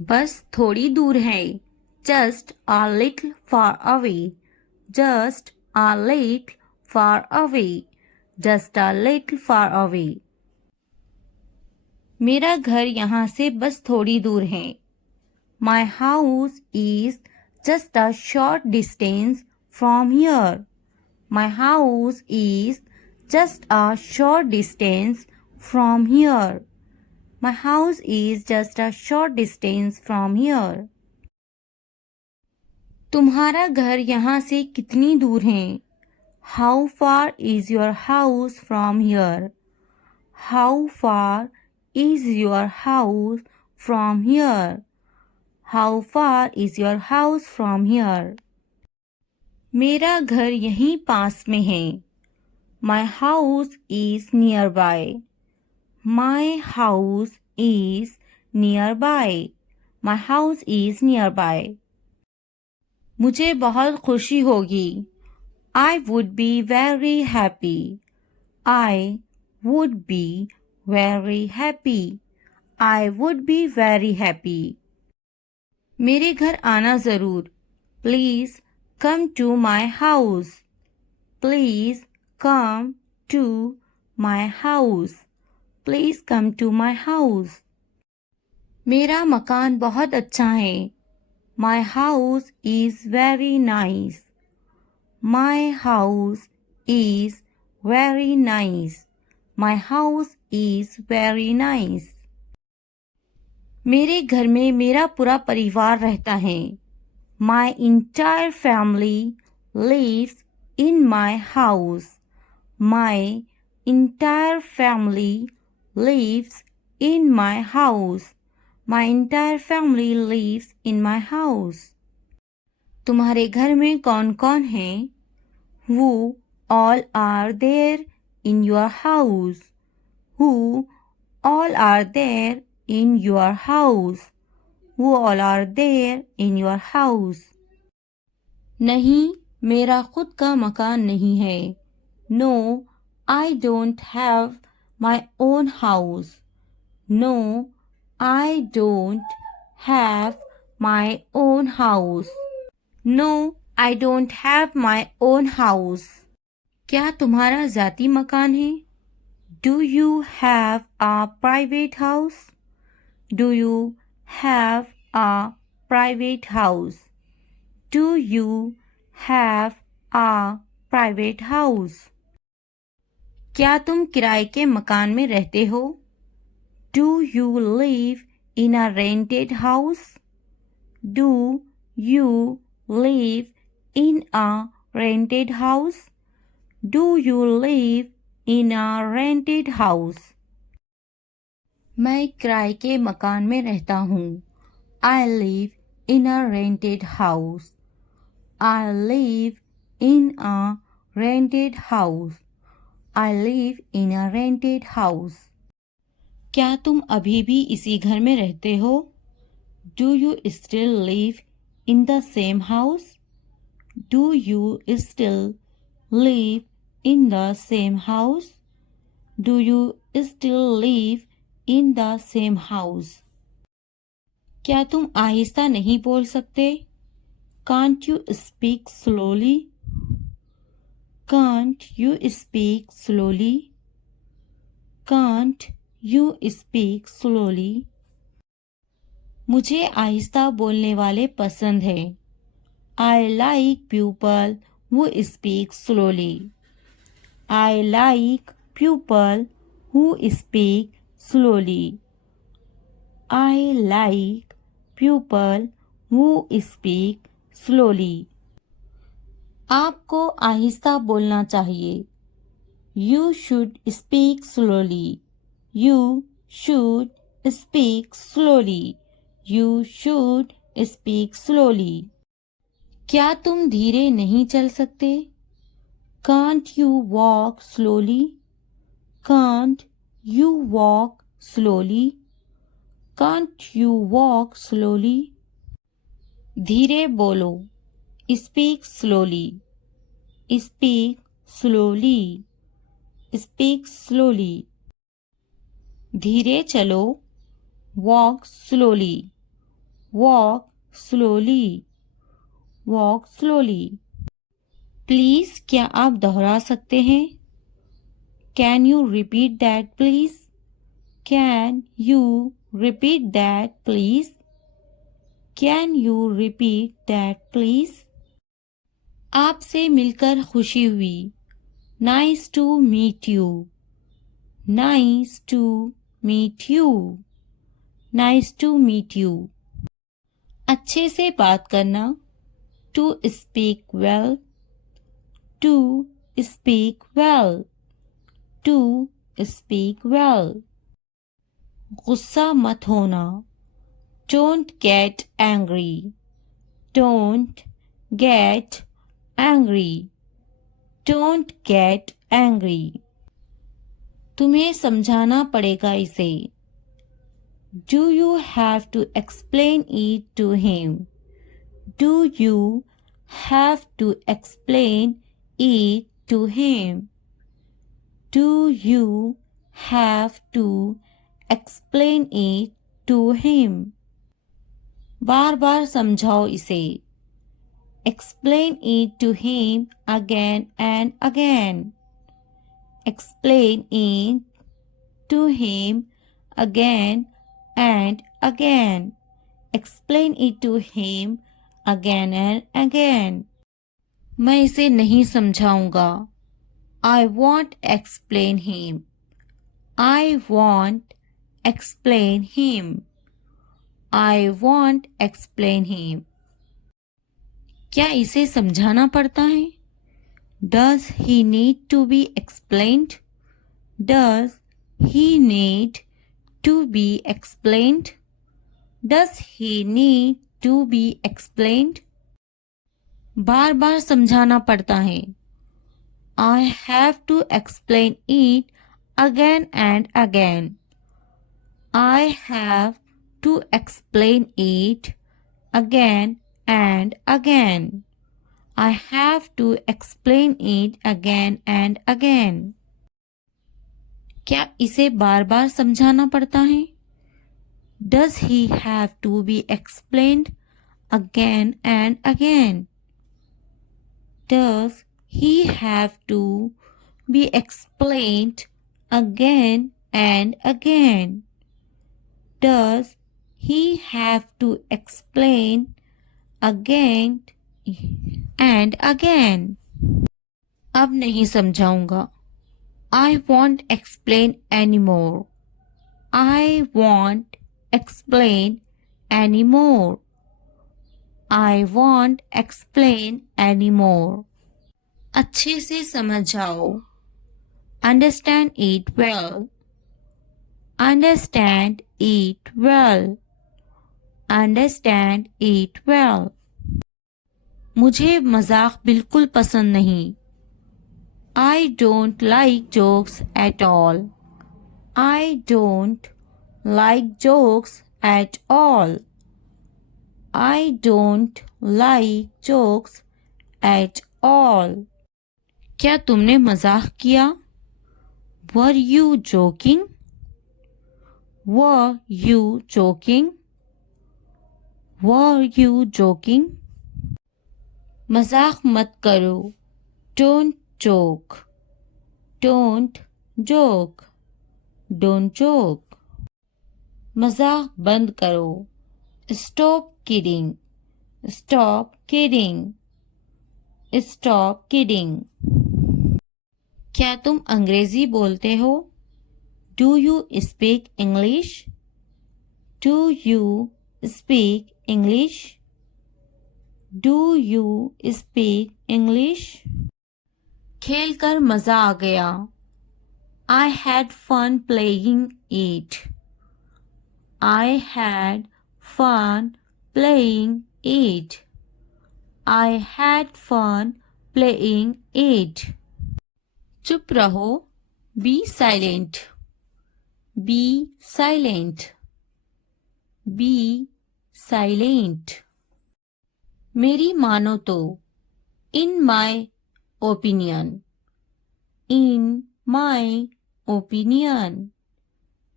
बस थोड़ी दूर है. Just a little far away. Just a little far away. Just a little far away. मेरा घर यहाँ से बस थोड़ी दूर है. My house is just a short distance from here. My house is just a short distance from here. My house is just a short distance from here. तुम्हारा घर यहाँ से कितनी दूर है? How far is your house from here? How far is your house from here? How far is your house from here? मेरा घर यहीं पास में है. My house is nearby. My house is nearby. My house is nearby. मुझे बहुत खुशी होगी. I would be very happy. I would be very happy. I would be very happy. मेरे घर आना ज़रूर. Please come to my house. Please come to my house. Please come to my house. मेरा मकान बहुत अच्छा है. My house is very nice. My house is very nice. My house is very nice. मेरे घर में मेरा पूरा परिवार रहता है. My entire family lives in my house. My entire family lives in my house. My entire family lives in my house. तुम्हारे घर में कौन कौन है? Who all are there in your house? Who all are there in your house? Who all are there in your house? नहीं, मेरा खुद का मकान नहीं है. No, I don't have my own house. No, I don't have my own house. No, I don't have my own house. क्या तुम्हारा ज़ाती मकान है? Do you have a private house? Do you have a private house? Do you have a private house? क्या तुम किराए के मकान में रहते हो? Do you live in a rented house? Do you live in a rented house? Do you live in a rented house? मैं किराए के मकान में रहता हूँ. I live in a rented house. I live in a rented house. I live in a rented house. क्या तुम अभी भी इसी घर में रहते हो? Do you still live in the same house? Do you still live in the same house? Do you still live in the same house? क्या तुम आहिस्ता नहीं बोल सकते? Can't you speak slowly? Can't you speak slowly? Can't you speak slowly? मुझे आहिस्ता बोलने वाले पसंद है. I like people who speak slowly. I like people who speak slowly. I like people who speak slowly. आपको आहिस्ता बोलना चाहिए. You should speak slowly. You should speak slowly. You should speak slowly. क्या तुम धीरे नहीं चल सकते? Can't you walk slowly? Can't you walk slowly? Can't you walk slowly? धीरे बोलो. Speak slowly. Speak slowly. Speak slowly. धीरे चलो. Walk slowly. Walk slowly. Walk slowly. Please, क्या आप दोहरा सकते हैं? Can you repeat that, please? Can you repeat that, please? Can you repeat that, please? आपसे मिलकर खुशी हुई. Nice to meet you. Nice to meet you. Nice to meet you. अच्छे से बात करना. To speak well. To speak well. To speak well. गुस्सा मत होना. Don't get angry. Don't get angry. Don't get angry. तुम्हें समझाना पड़ेगा इसे. Do you have to explain it to him? Do you have to explain it to him? Do you have to explain it to him? बार बार समझाओ इसे. Explain it to him again and again. Explain it to him again and again. Explain it to him again and again. मैं इसे नहीं समझाऊंगा. I won't explain him. I won't explain him. I won't explain him. क्या इसे समझाना पड़ता है? Does he need to be explained? Does he need to be explained? Does he need to be explained? बार बार समझाना पड़ता है. I have to explain it again and again. I have to explain it again and again. I have to explain it again and again. क्या इसे बार बार समझाना पड़ता है? Does he have to be explained again and again? Does he have to be explained again and again? Does he have to explain again and again? अब नहीं समझाऊंगा. I won't explain anymore. I won't explain anymore. I won't explain anymore. अच्छे से समझ जाओ. Understand it well. Understand it well. Understand it well. मुझे मजाक बिल्कुल पसंद नहीं. I don't like jokes at all. I don't like jokes at all. I don't like jokes at all. क्या तुमने मजाक किया? Were you joking? Were you joking? Were you joking? मजाक मत करो. Don't joke. Don't joke. Don't joke. मजाक बंद करो. Stop kidding. Stop kidding. Stop kidding. क्या तुम अंग्रेजी बोलते हो? Do you speak English? Do you speak English? Do you speak English? खेल कर मजा आ गया. I had fun playing it. I had fun playing it. I had fun playing it. चुप रहो. Be silent. Be silent. Be silent. मेरी मानो तो. In my opinion. In my opinion.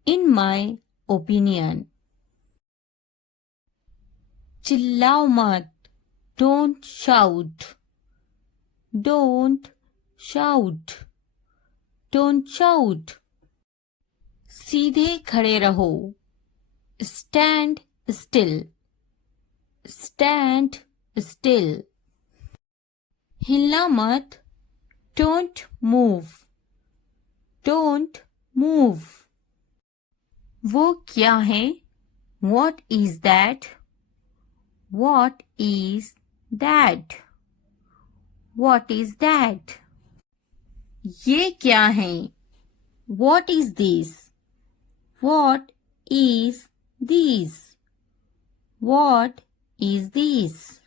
In my opinion. चिल्लाओ मत. Don't shout. Don't shout. Don't shout. सीधे खड़े रहो. Stand still. Stand still. हिलना मत. Don't move. Don't move. वो क्या है? What is that? What is that? What is that? ये क्या है? What is this? What is this? What is this?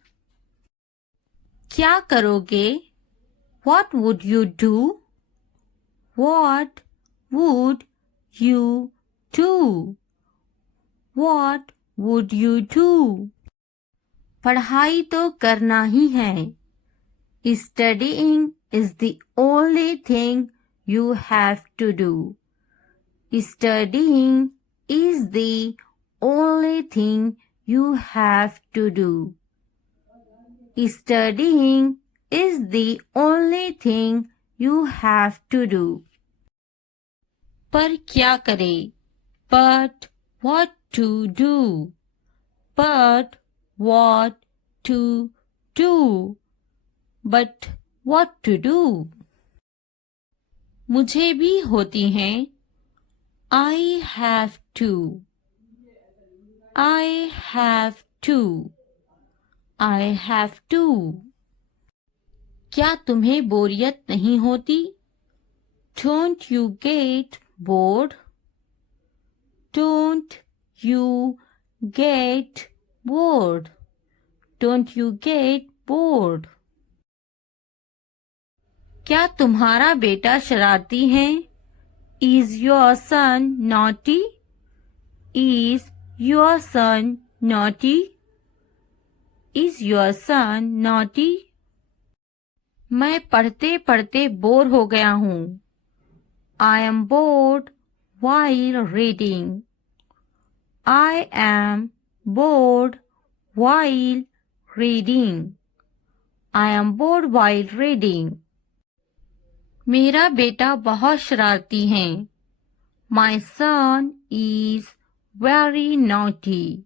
क्या करोगे? What would you do? What would you do? What would you do? पढ़ाई तो करना ही है. Studying is the only thing you have to do. Studying is the only thing you have to do. Studying is the only thing you have to do. पर क्या करें? But what to do? But what to do? But what to do? मुझे भी होती हैं. I have to. I have to. I have to. क्या तुम्हें बोरियत नहीं होती? Don't you get bored? Don't you get bored? Don't you get bored? क्या तुम्हारा बेटा शरारती है? Is your son naughty? Is your son naughty? Is your son naughty? मैं पढ़ते पढ़ते बोर हो गया हूँ. I am bored while reading. I am bored while reading. I am bored while reading. मेरा बेटा बहुत शरारती है. My son is very naughty.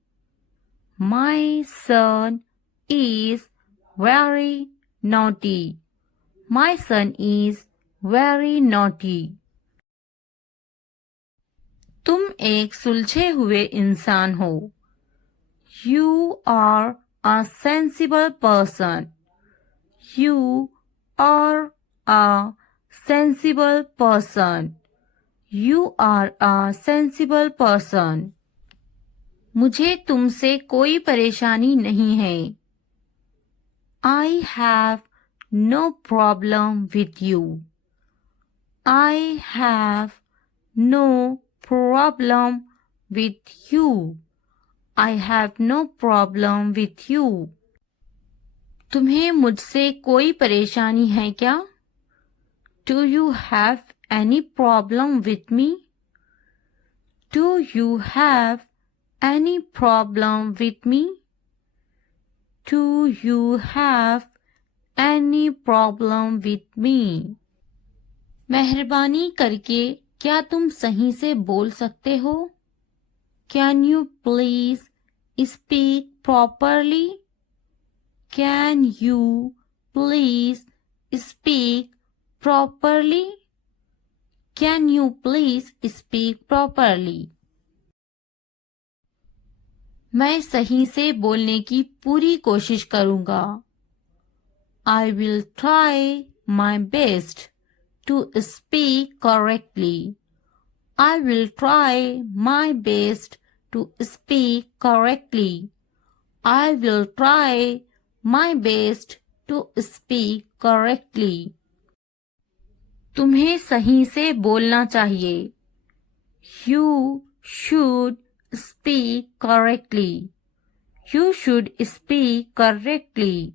My son is very naughty. My son is very naughty. तुम एक सुलझे हुए इंसान हो. You are a sensible person. You are a sensible person. You are a sensible person. मुझे तुमसे कोई परेशानी नहीं है. I have no problem with you. I have no problem with you. I have no problem with you. तुम्हें मुझसे कोई परेशानी है क्या? Do you have any problem with me? Do you have any problem with me? Do you have any problem with me? मेहरबानी करके क्या तुम सही से बोल सकते हो? Can you please speak properly? Can you please speak properly? Can you please speak properly? मैं सही से बोलने की पूरी कोशिश करूंगा. I will try my best to speak correctly. I will try my best to speak correctly. I will try my best to speak correctly. तुम्हें सही से बोलना चाहिए. You should speak correctly. You should speak correctly.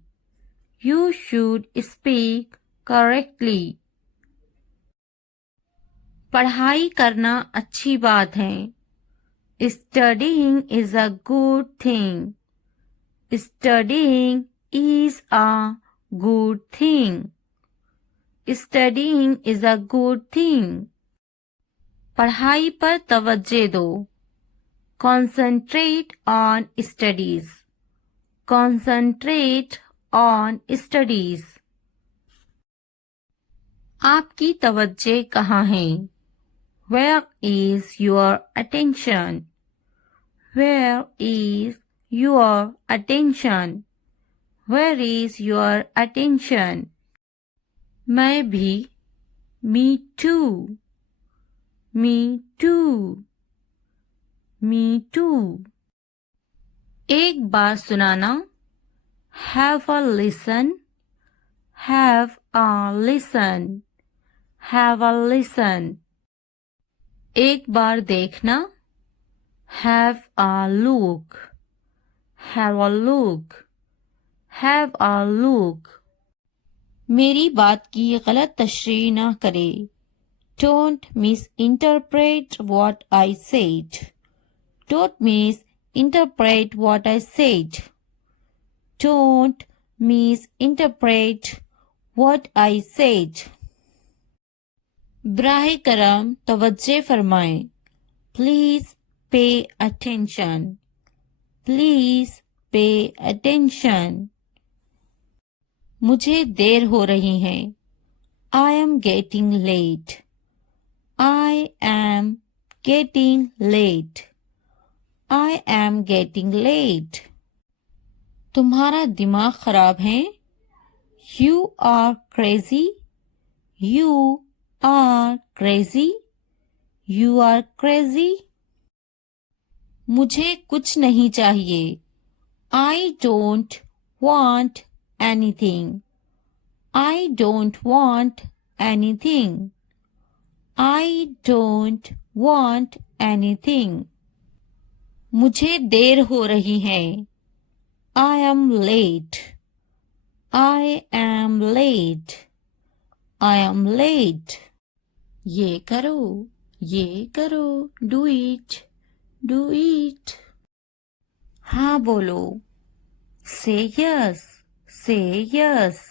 You should speak correctly. पढ़ाई करना अच्छी बात है. Studying is a good thing. Studying is a good thing. Studying is a good thing. पढ़ाई पर तवज्जो दो. Concentrate on studies. Concentrate on studies. आपकी तवज्जो कहाँ है? Where is your attention? Where is your attention? Where is your attention? मैं भी. Me too. Me too. Me too. एक बार सुनाना. Have a listen. Have a listen. Have a listen. एक बार देखना. Have a look. Have a look. Have a look. मेरी बात की गलत तशरीह ना करे. Don't misinterpret what I said. Don't misinterpret what I said. Don't misinterpret what I said. बराह करम तवज्जो फरमाएं. Please pay attention. Please pay attention. मुझे देर हो रही है. I am getting late. I am getting late. I am getting late. तुम्हारा दिमाग खराब है. You are crazy. You are crazy. You are crazy. मुझे कुछ नहीं चाहिए. I don't want anything. I don't want anything. I don't want anything. मुझे देर हो रही है. I am late. I am late. I am late. ये करो. ये करो. Do it. Do it. हाँ बोलो. Say yes. Say yes.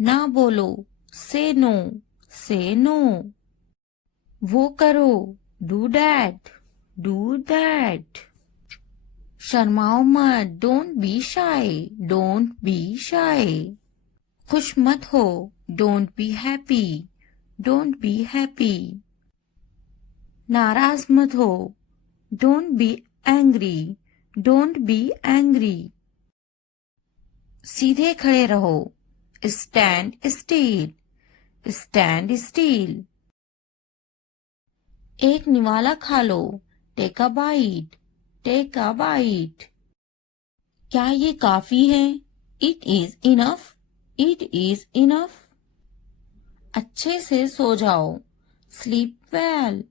ना बोलो. Say no. Say no. वो करो. Do that. Do that. शर्माओ मत. Don't be shy. Don't be shy. खुश मत हो. Don't be happy. Don't be happy. नाराज मत हो. Don't be angry. Don't be angry. सीधे खड़े रहो. Stand still. Stand still. एक निवाला खा लो. Take a bite. Take a bite. क्या ये काफी है? It is enough. It is enough. अच्छे से सो जाओ. Sleep well.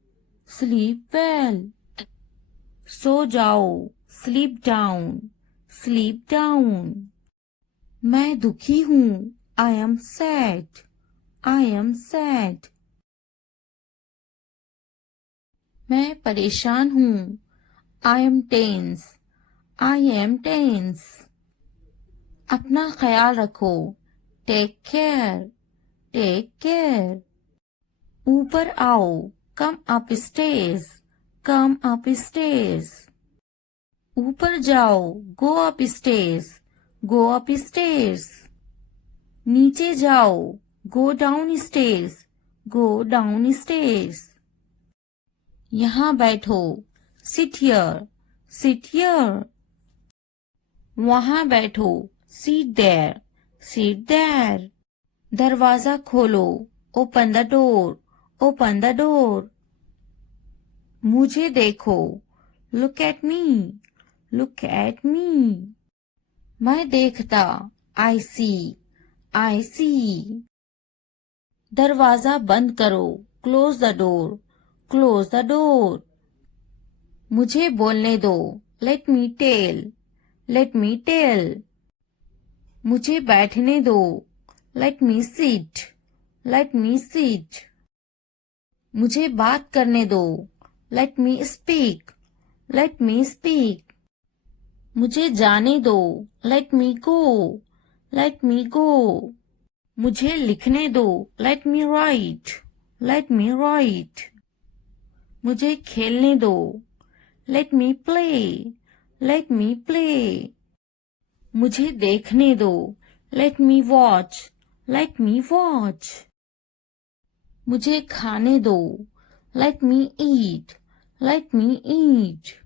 Sleep well. सो जाओ. Sleep down. Sleep down. मैं दुखी हूँ. I am sad. I am sad. मैं परेशान हूँ. I am tense. I am tense. अपना ख्याल रखो. Take care. Take care. ऊपर आओ. Come upstairs. Come upstairs. ऊपर जाओ. Go upstairs. Go upstairs. नीचे जाओ. Go downstairs. Go downstairs. यहाँ बैठो. Sit here. Sit here. वहाँ बैठो. Sit there. Sit there. दरवाजा खोलो. Open the door. Open the door. मुझे देखो. Look at me. Look at me. मैं देखता. I see. I see. दरवाजा बंद करो. Close the door. Close the door. मुझे बोलने दो. Let me tell. Let me tell. मुझे बैठने दो. Let me sit. Let me sit. मुझे बात करने दो. Let me speak. Let me speak. मुझे जाने दो, लेट मी गो, लेट मी गो। मुझे लिखने दो, लेट मी राइट, लेट मी राइट। मुझे खेलने दो, लेट मी प्ले, लेट मी प्ले। मुझे देखने दो, लेट मी वॉच, लेट मी वॉच। मुझे खाने दो, लेट मी ईट, लेट मी ईट।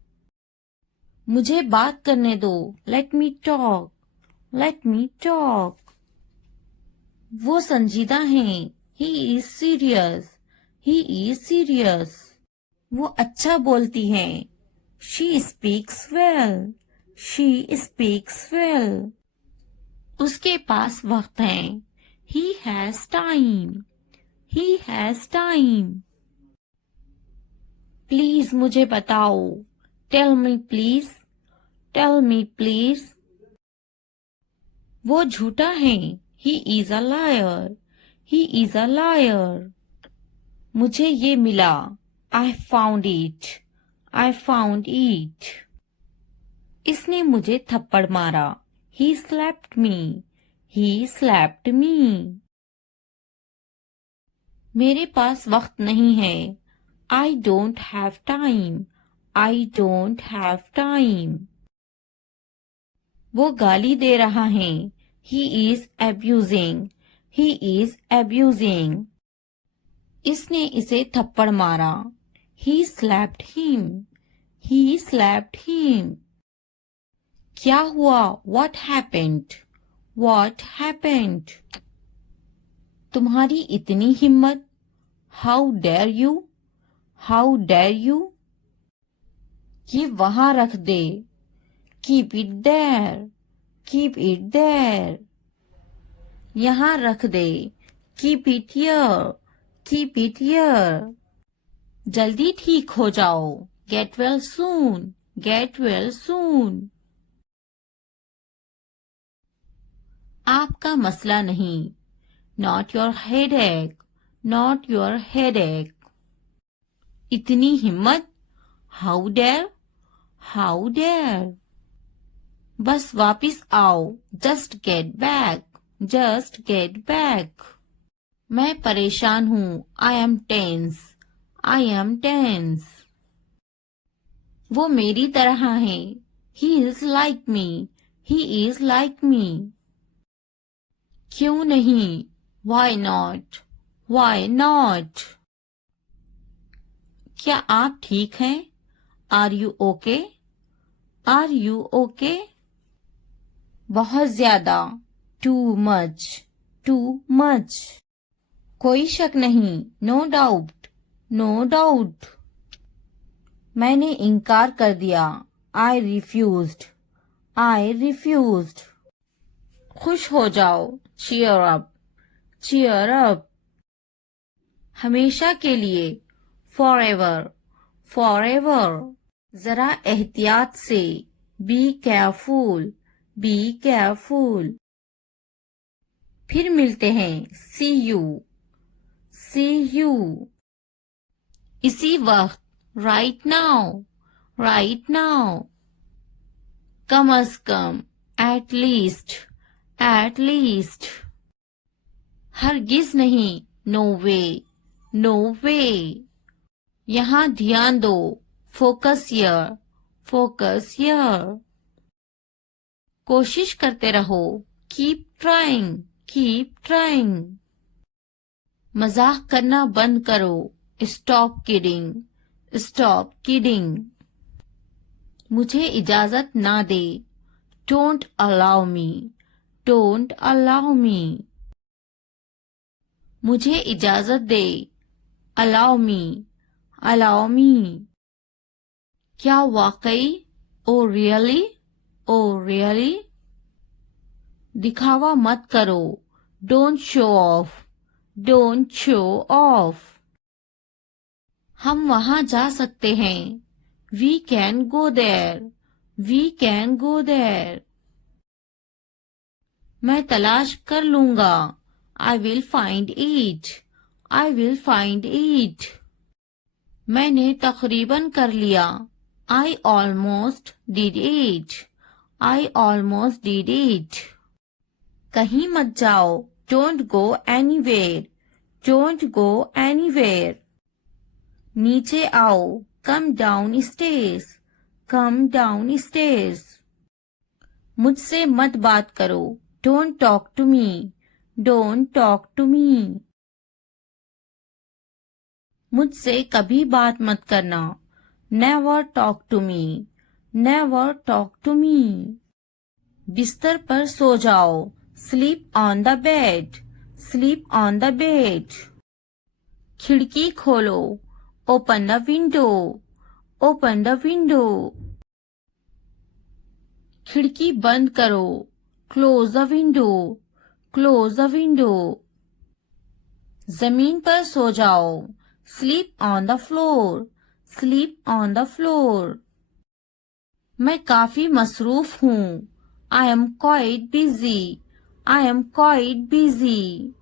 मुझे बात करने दो, let me talk, let me talk. वो संजीदा हैं, he is serious, he is serious. वो अच्छा बोलती हैं, she speaks well, she speaks well. उसके पास वक्त है, he has time, he has time. Please मुझे बताओ, tell me please, tell me please. वो झूठा है, he is a liar, he is a liar. मुझे ये मिला, I found it, I found it। इसने मुझे थप्पड़ मारा, he slapped me, he slapped me। मेरे पास वक्त नहीं है, I don't have time, I don't have time। वो गाली दे रहा है, he is abusing, he is abusing। इसने इसे थप्पड़ मारा, he slapped him, he slapped him। क्या हुआ, what happened, what happened। तुम्हारी इतनी हिम्मत, how dare you, how dare you। ये वहां रख दे, keep it there, keep it there। यहाँ रख दे, keep it here, keep it here। जल्दी ठीक हो जाओ, get well soon, get well soon। आपका मसला नहीं, not your headache, not your headache। इतनी हिम्मत, how dare, how dare। बस वापिस आओ, just get back, just get back। मैं परेशान हूँ, I am tense, I am tense। वो मेरी तरह है, he is like me, he is like me। क्यों नहीं, why not, why not। क्या आप ठीक हैं, are you okay, are you okay। बहुत ज्यादा, too much, too much। कोई शक नहीं, no doubt, no doubt। मैंने इनकार कर दिया, I refused, I refused। खुश हो जाओ, cheer up, cheer up। हमेशा के लिए, forever, forever। जरा एहतियात से, be careful, be careful। फिर मिलते हैं, see you, see you। इसी वक्त, right now, right now। Come a come, at least, at least। हरगिज नहीं, no way, no way। यहाँ ध्यान दो, focus here, focus here। कोशिश करते रहो, keep trying, keep trying। मजाक करना बंद करो, stop kidding, stop kidding। मुझे इजाजत ना दे, don't allow me, don't allow me। मुझे इजाजत दे, allow me, allow me। क्या वाकई, oh really, oh really। दिखावा मत करो, don't show off, don't show off। हम वहां जा सकते हैं, we can go there, we can go there। मैं तलाश कर लूंगा, I will find it, I will find it। मैंने तकरीबन कर लिया, I almost did it, I almost did it. कहीं मत जाओ. Don't go anywhere. Don't go anywhere. नीचे आओ. Come downstairs. Come downstairs. मुझसे मत बात करो. Don't talk to me. Don't talk to me. मुझसे कभी बात मत करना. Never talk to me. Never talk to me. बिस्तर पर सो जाओ. Sleep on the bed. Sleep on the bed. खिड़की खोलो. Open the window. Open the window. खिड़की बंद करो. Close the window. Close the window. जमीन पर सो जाओ. Sleep on the floor. Sleep on the floor. मैं काफी मसरूफ हूँ. I am quite busy. I am quite busy.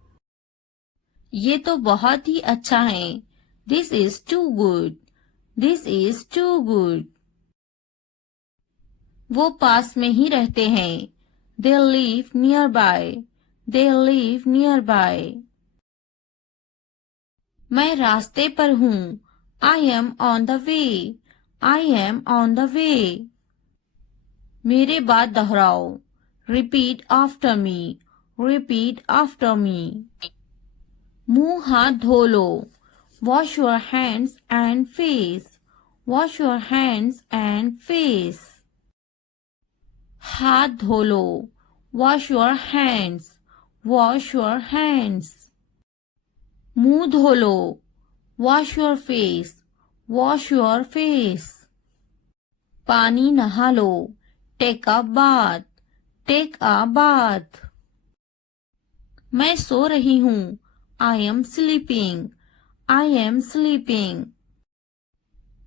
ये तो बहुत ही अच्छा है. This is too good. This is too good. वो पास में ही रहते हैं. They live nearby. They live nearby. मैं रास्ते पर हूँ. I am on the way. I am on the way. मेरे बाद दोहराओ. Repeat after me. Repeat after me. मुंह हाथ धो लो. Wash your hands and face. Wash your hands and face. हाथ धो लो. Wash your hands. Wash your hands. मुंह धो लो. Wash your face. Wash your face. पानी नहा लो. Take a bath. Take a bath. मैं सो रही हूँ. I am sleeping. I am sleeping.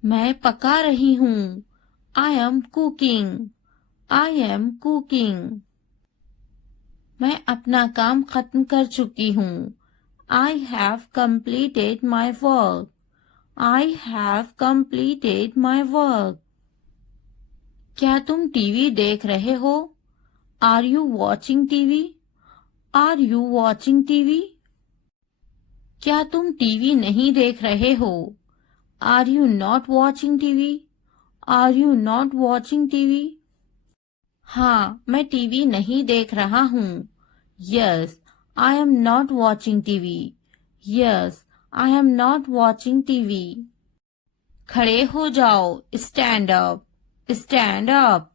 मैं पका रही हूँ. I am cooking. I am cooking. मैं अपना काम खत्म कर चुकी हूँ. I have completed my work. I have completed my work. क्या तुम टीवी देख रहे हो? Are you watching TV? Are you watching TV? क्या तुम टीवी नहीं देख रहे हो? Are you not watching TV? Are you not watching TV? हाँ, मैं टीवी नहीं देख रहा हूँ. Yes, I am not watching TV. Yes, I am not watching TV. खड़े हो जाओ. Stand up. Stand up.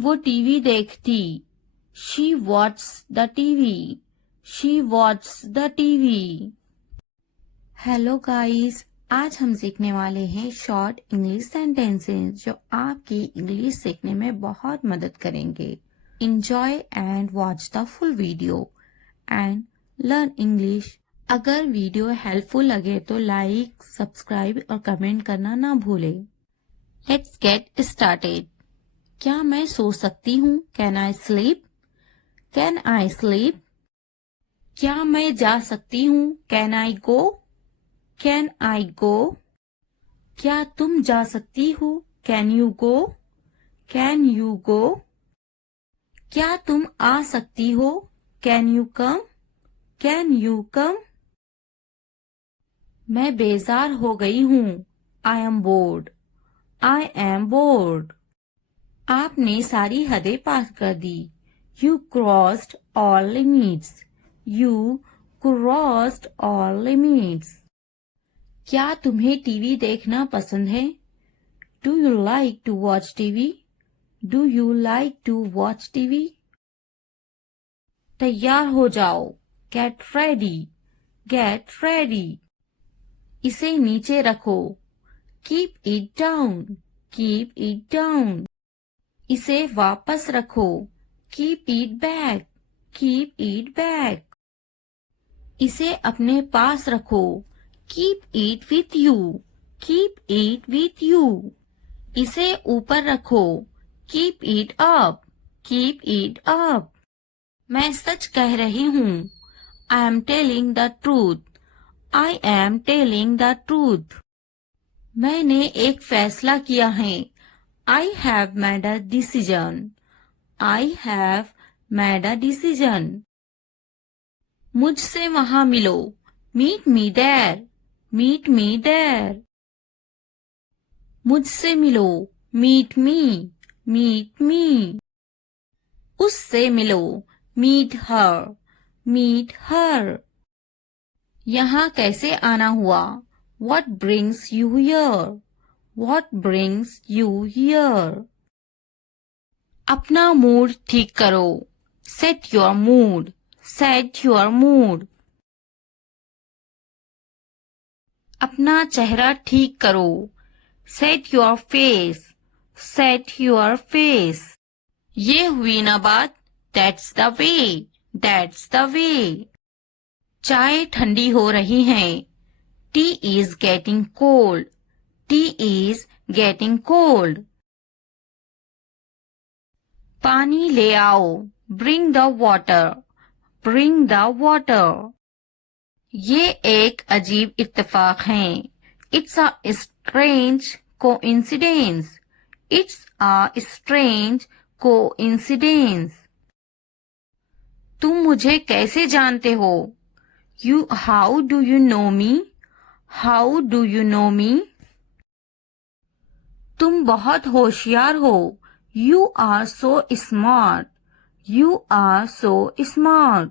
वो टीवी देखती. She watches the TV. She watches the TV. Hello guys, आज हम सीखने वाले हैं शॉर्ट इंग्लिश सेंटेंसेस जो आपकी इंग्लिश सीखने में बहुत मदद करेंगे. Enjoy and watch the full video and learn English. अगर वीडियो हेल्पफुल लगे तो लाइक, सब्सक्राइब और कमेंट करना ना भूलें. Let's get started. क्या मैं सो सकती हूँ? Can I sleep? Can I sleep? क्या मैं जा सकती हूँ? Can I go? Can I go? क्या तुम जा सकती हो? Can you go? Can you go? क्या तुम आ सकती हो? Can you come? Can you come? मैं बेजार हो गई हूँ. I am bored. I am bored. आपने सारी हदें पार कर दी. You crossed all limits. You crossed all limits. क्या तुम्हें टीवी देखना पसंद है? Do you like to watch TV? Do you like to watch TV? तैयार हो जाओ. Get ready. Get ready. इसे नीचे रखो. Keep it down. Keep it down. इसे वापस रखो. Keep it back. Keep it back. इसे अपने पास रखो. Keep it with you. Keep it with you. इसे ऊपर रखो. Keep it up. Keep it up. मैं सच कह रही हूँ. I am telling the truth. I am telling the truth. मैंने एक फैसला किया है. I have made a decision. I have made a decision. मुझसे वहां मिलो. Meet me there. Meet me there. मुझसे मिलो. Meet me. Meet me. उससे मिलो. Meet her. Meet her. यहाँ कैसे आना हुआ? What brings you here? What brings you here? अपना मूड ठीक करो. Set your mood. Set your mood. अपना चेहरा ठीक करो. Set your face. Set your face. ये हुई ना बात. That's the way. That's the way. चाय ठंडी हो रही है. Tea is getting cold. Tea is getting cold. पानी ले आओ. Bring the water. Bring the water. ये एक अजीब इत्तेफाक है. It's a strange coincidence. It's a strange coincidence. तुम मुझे कैसे जानते हो? How do you know me? How do you know me? तुम बहुत होशियार हो. You are so smart. You are so smart.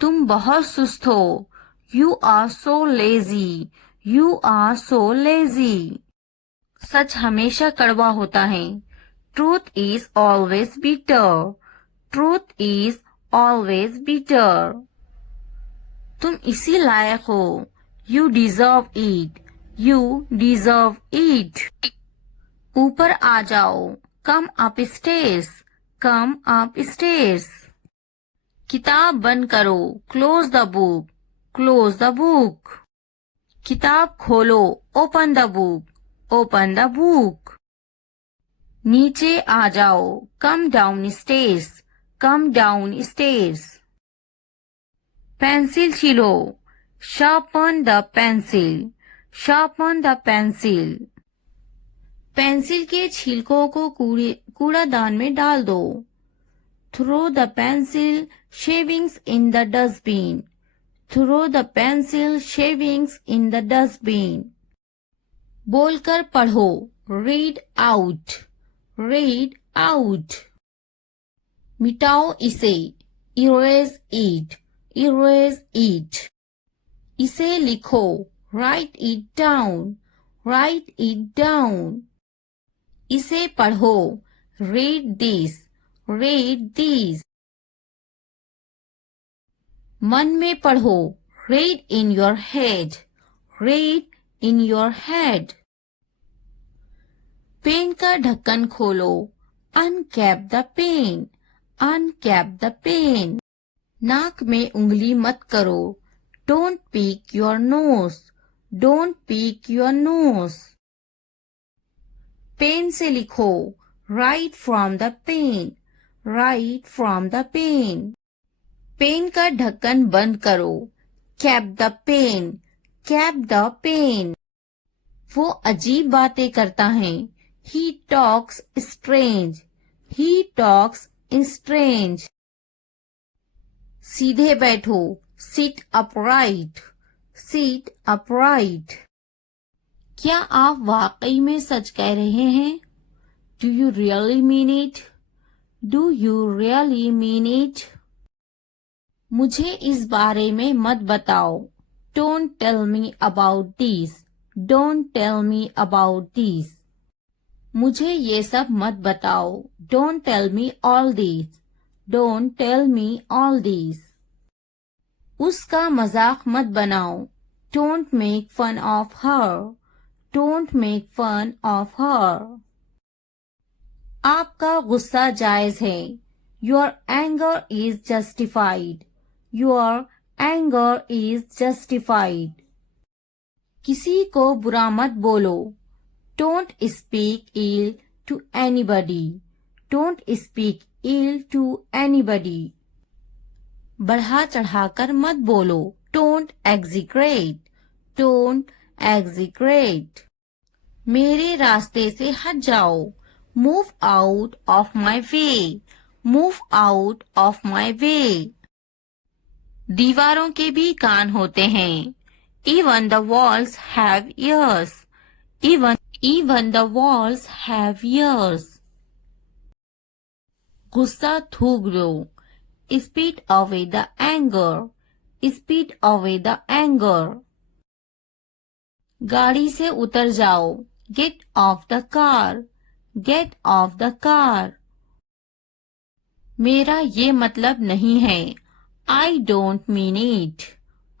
तुम बहुत सुस्त हो. You are so lazy. You are so lazy. सच हमेशा कड़वा होता है. Truth is always bitter. Truth is always bitter. तुम इसी लायक हो. You deserve it. You deserve it. ऊपर आ जाओ. Come upstairs. Come upstairs. किताब बंद करो. Close the book. Close the book. किताब खोलो. Open the book. Open the book. नीचे आ जाओ. Come downstairs. Come downstairs. Pencil छीलो. Sharpen the pencil. Sharpen the pencil. Pencil के छिलकों को कूड़ादान में डाल दो. Throw the pencil shavings in the dustbin. Throw the pencil shavings in the dustbin. बोलकर पढ़ो. Read out. Read out. मिटाओ इसे. Erase it. Erase it. इसे लिखो. Write it down. Write it down. इसे पढ़ो. Read this. Read this. मन में पढ़ो. Read in your head. Read in your head. Pen का ढक्कन खोलो. Uncap the pen. Uncap the pen. नाक में उंगली मत करो. Don't pick your nose. Don't pick your nose. Pen से लिखो. Write from the pen. Write from the pen. Pen का ढक्कन बंद करो. Cap the pen. Cap the pen. वो अजीब बातें करता है. He talks strange. He talks strange. सीधे बैठो. Sit upright. Sit upright. क्या आप वाकई में सच कह रहे हैं? Do you really mean it? Do you really mean it? मुझे इस बारे में मत बताओ. Don't tell me about this. Don't tell me about this. मुझे ये सब मत बताओ. Don't tell me all this. Don't tell me all this. उसका मजाक मत बनाओ. Don't make fun of her. Don't make fun of her. आपका गुस्सा जायज है. Your anger is justified. Your anger is justified. किसी को बुरा मत बोलो. Don't speak ill to anybody. Don't speak ill to anybody. बढ़ा चढ़ाकर मत बोलो. Don't exaggerate. Don't exaggerate. मेरे रास्ते से हट जाओ। Move out of my way. Move out of my way. दीवारों के भी कान होते हैं। Even the walls have ears. Even the walls have ears. गुस्सा थूक दो। Spit away the anger. Spit away the anger. गाड़ी से उतर जाओ। Get off the car. Get off the car. मेरा ये मतलब नहीं है। I don't mean it.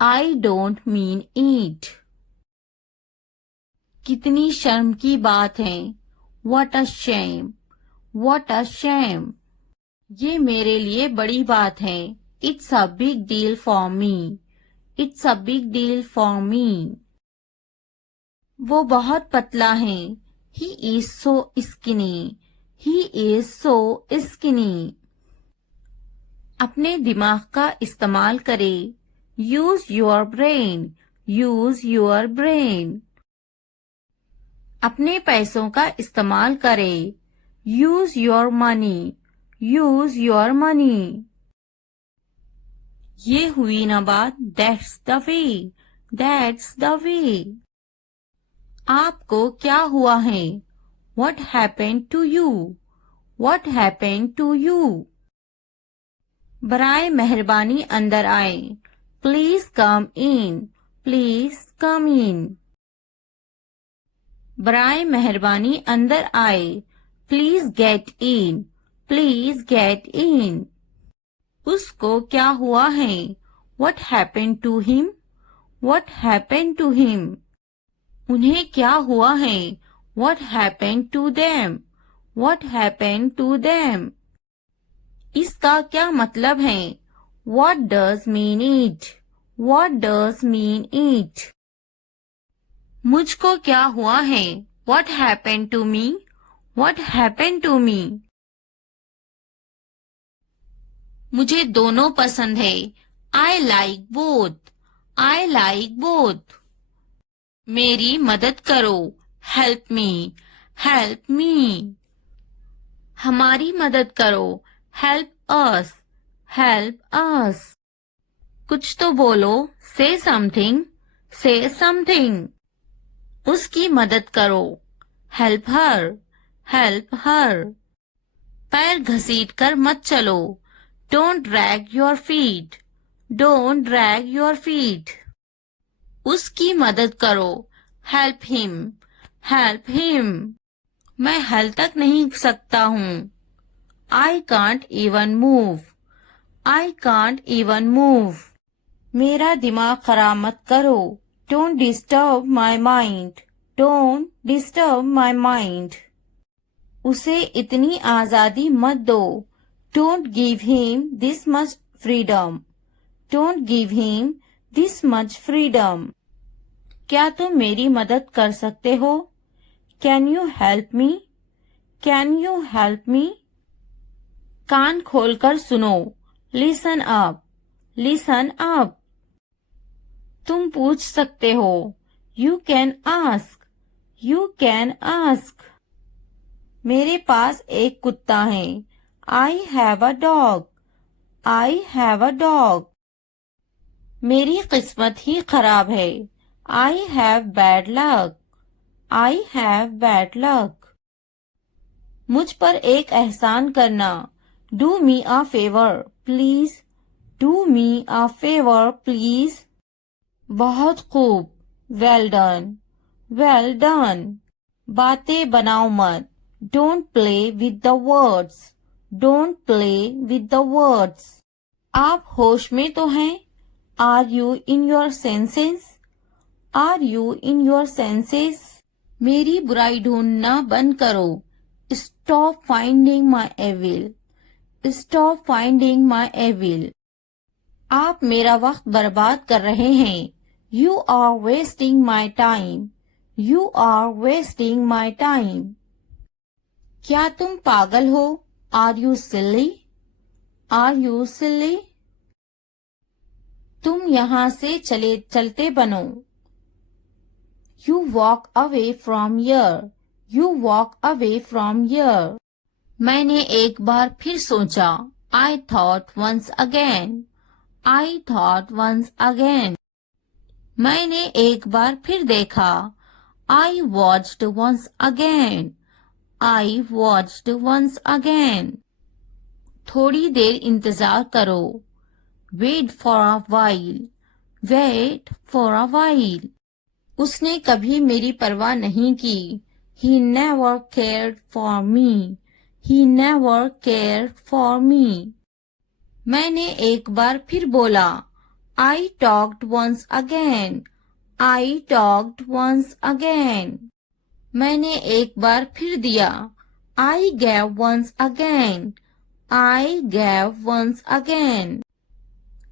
I don't mean it. कितनी शर्म की बात है। What a shame. What a shame. ये मेरे लिए बड़ी बात है। It's a big deal for me. It's a big deal for me. वो बहुत पतला है। He is so skinny. He is so skinny. अपने दिमाग का इस्तेमाल करें। Use your brain. Use your brain. अपने पैसों का इस्तेमाल करें। Use your money. Use your money. ये हुई ना बात। That's the way. That's the way. आपको क्या हुआ है? What happened to you? What happened to you? बराए मेहरबानी अंदर आए। Please come in. Please come in. बराए मेहरबानी अंदर आए। Please get in. Please get in. उसको क्या हुआ है? What happened to him? What happened to him? उन्हें क्या हुआ है? What happened to them? What happened to them? इसका क्या मतलब है? What does mean it? What does mean it? मुझको क्या हुआ है? What happened to me? What happened to me? मुझे दोनों पसंद है। I like both. I like both. मेरी मदद करो। Help me. Help me. हमारी मदद करो। Help us. Help us. कुछ तो बोलो। Say something. Say something. उसकी मदद करो। Help her. Help her. पैर घसीट कर मत चलो। Don't drag your feet. Don't drag your feet. उसकी मदद करो। Help him. Help him. मैं हल तक नहीं सकता हूँ। I can't even move. I can't even move. मेरा दिमाग खराब मत करो। Don't disturb my mind. Don't disturb my mind. उसे इतनी आजादी मत दो। Don't give him this much freedom. Don't give him this much freedom. क्या तुम मेरी मदद कर सकते हो? Can you help me? Can you help me? कान खोलकर सुनो। Listen up. Listen up. तुम पूछ सकते हो। You can ask. You can ask. मेरे पास एक कुत्ता है। I have a dog. I have a dog. मेरी किस्मत ही खराब है। I have bad luck. I have bad luck. मुझ पर एक एहसान करना। Do me a favor, please. Do me a favor, please. बहुत खूब। Well done. Well done. बातें बनाओ मत। Don't play with the words. Don't play with the words. आप होश में तो हैं? Are you in your senses? Are you in your senses? मेरी बुराई ढूंढना बंद करो। Stop finding my evil. Stop finding my evil. आप मेरा वक्त बर्बाद कर रहे हैं। You are wasting my time. You are wasting my time. क्या तुम पागल हो? Are you silly? Are you silly? तुम यहाँ से चलते बनो। You walk away from here. You walk away from here. मैंने एक बार फिर सोचा. I thought once again. I thought once again. मैंने एक बार फिर देखा. I watched once again. I watched once again. थोड़ी देर इंतजार करो. Wait for a while. Wait for a while. उसने कभी मेरी परवाह नहीं की. He never cared for me. He never cared for me. मैंने एक बार फिर बोला. I talked once again. I talked once again. मैंने एक बार फिर दिया. I gave once again. I gave once again.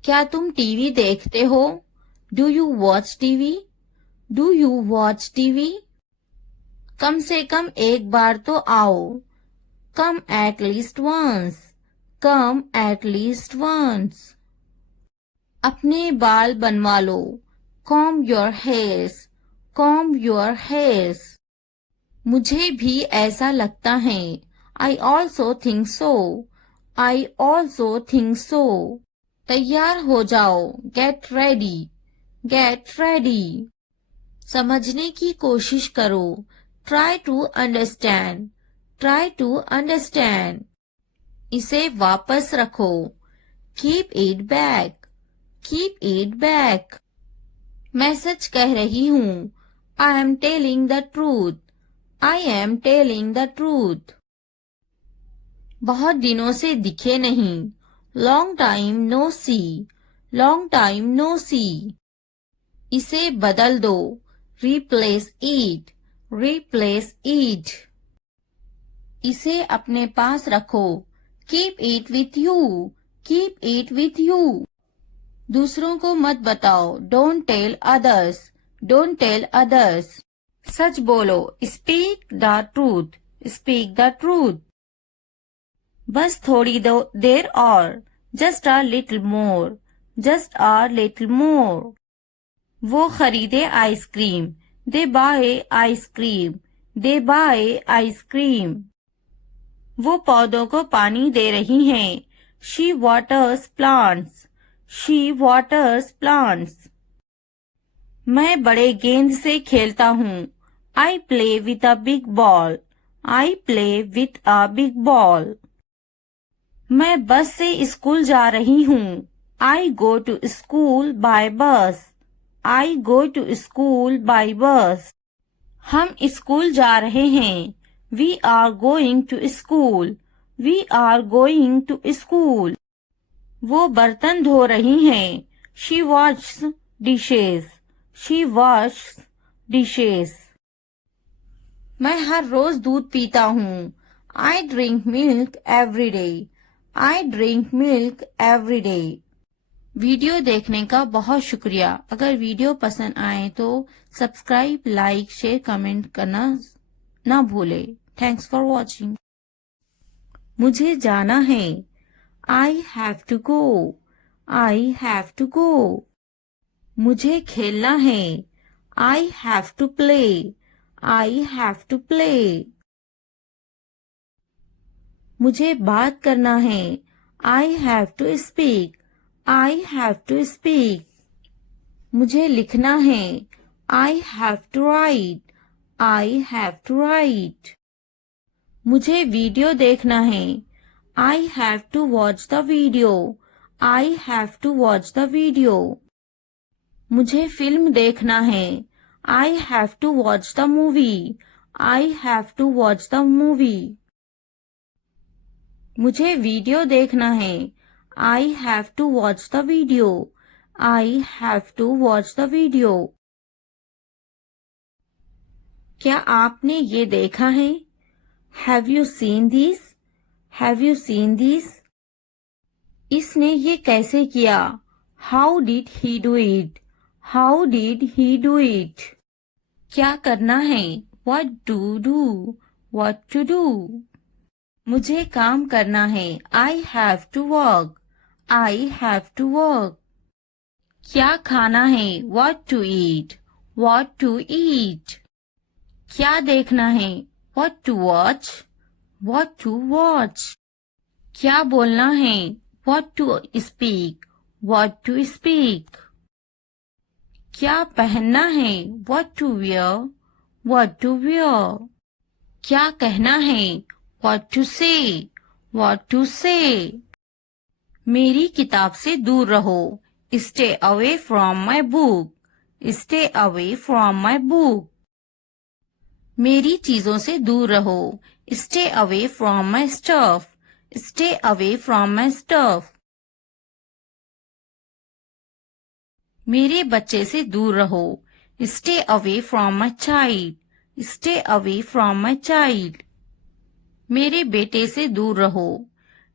क्या तुम टीवी देखते हो? Do you watch TV? Do you watch TV? कम से कम एक बार तो आओ. Come at least once. Come at least once. अपने बाल बनवा लो. Comb your hairs. Comb your hairs. मुझे भी ऐसा लगता है. I also think so. I also think so. तैयार हो जाओ. Get ready. Get ready. समझने की कोशिश करो. Try to understand. Try to understand. इसे वापस रखो. Keep it back. Keep it back. मैं सच कह रही हूँ. I am telling the truth. I am telling the truth. बहुत दिनों से दिखे नहीं. Long time no see. Long time no see. इसे बदल दो. Replace it. Replace it. इसे अपने पास रखो. Keep it with you. Keep it with you. दूसरों को मत बताओ. Don't tell others. Don't tell others. सच बोलो. Speak the truth. Speak the truth. बस थोड़ी देर और. Just a little more. Just a little more. वो खरीदे ice cream. They buy ice cream. They buy ice cream. वो पौधों को पानी दे रही हैं. She waters plants. She waters plants. मैं बड़े गेंद से खेलता हूँ. I play with a big ball. I play with a big ball. मैं बस से स्कूल जा रही हूँ. I go to school by bus. I go to school by bus. हम स्कूल जा रहे हैं. We are going to school. We are going to school. वो बर्तन धो रही हैं. She washes dishes. She washes dishes. मैं हर रोज दूध पीता हूँ. I drink milk every day. I drink milk every day. Video देखने का बहुत शुक्रिया. अगर वीडियो पसंद आए तो सब्सक्राइब, लाइक, शेयर, कमेंट करना ना भूले. Thanks for watching. मुझे जाना है. I have to go. I have to go. मुझे खेलना है. I have to play. I have to play. मुझे बात करना है. I have to speak. I have to speak. मुझे लिखना है. I have to write. I have to write. मुझे वीडियो देखना है. I have to watch the video. I have to watch the video. मुझे फिल्म देखना है. I have to watch the movie. I have to watch the movie. मुझे video देखना है. I have to watch the video. I have to watch the video. क्या आपने ये देखा है? Have you seen this? Have you seen this? इसने ये कैसे किया? How did he do it? How did he do it? क्या करना है? What to do? What to do? मुझे काम करना है. I have to work. I have to work. क्या खाना है? What to eat? What to eat? क्या देखना है? What to watch? What to watch? क्या बोलना है? What to speak? What to speak? क्या पहनना है? What to wear? What to wear? क्या कहना है? What to say? What to say? मेरी किताब से दूर रहो. Stay away from my book. Stay away from my book. मेरी चीजों से दूर रहो. Stay away from my stuff. Stay away from my stuff. मेरे बच्चे से दूर रहो. Stay away from my child. Stay away from my child. मेरे बेटे से दूर रहो.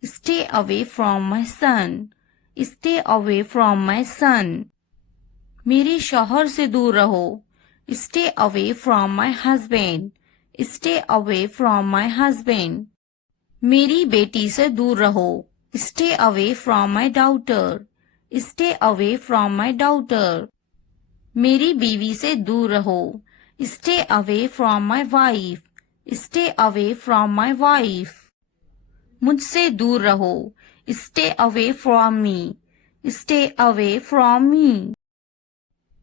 Stay away from my son. Stay away from my son. मेरे शौहर से दूर रहो. Stay away from my husband. Stay away from my husband. मेरी बेटी से दूर रहो. Stay away from my daughter. Stay away from my daughter. मेरी बीवी से दूर रहो. Stay away from my wife. Stay away from my wife. मुझसे दूर रहो. Stay away from me. Stay away from me.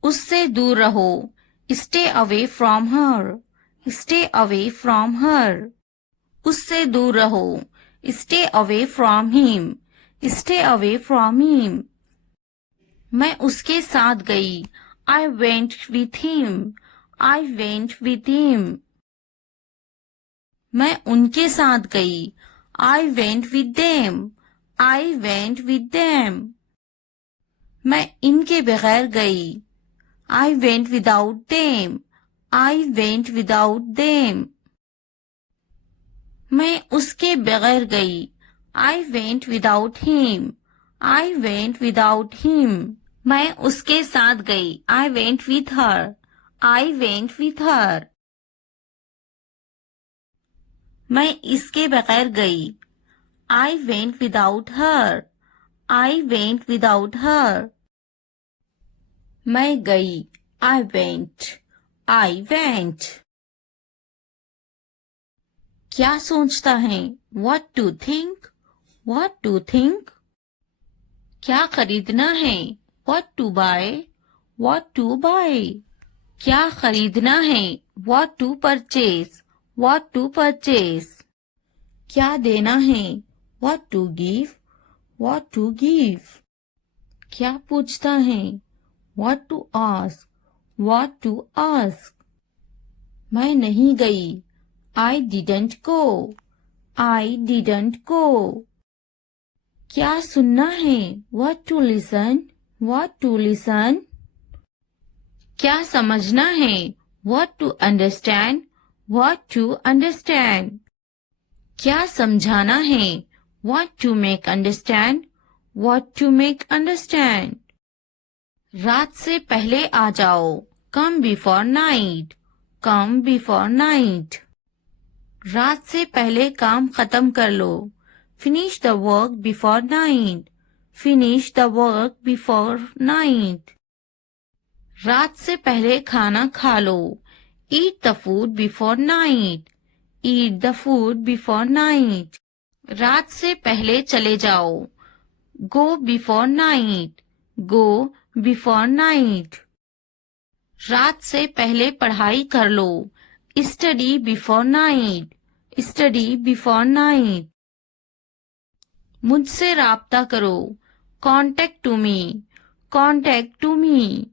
उससे दूर रहो. Stay away from her. Stay away from her. उससे दूर रहो. Stay away from him. Stay away from him. मैं उसके साथ गई. I went with him. I went with him. मैं उनके साथ गई. I went with them. I went with them. मैं इनके बगैर गई. I went without them. I went without them. मैं उसके बगैर गई. I went without him. I went without him. मैं उसके साथ गई. I went with her. I went with her. मैं इसके बगैर गई. I went without her. I went without her. मैं गई. I went. I went. क्या सोचता है? What to think? What to think? क्या खरीदना है? What to buy? What to buy? क्या खरीदना है? What to purchase? What to purchase? क्या देना है? What to give? What to give? क्या पूछता है? What to ask? What to ask? मैं नहीं गई. I didn't go. I didn't go. क्या सुनना है? What to listen? What to listen? क्या समझना है? What to understand? What to understand? क्या समझाना है? What to make understand? What to make understand? रात से पहले आ जाओ. Come before night. Come before night. रात से पहले काम खत्म कर लो. Finish the work before night. Finish the work before night. रात से पहले खाना खा लो. Eat the food before night. Eat the food before night. रात से पहले चले जाओ. Go before night. Go before night. रात से पहले पढ़ाई कर लो. Study before night. Study before night. मुझसे राब्ता करो. Contact to me. Contact to me.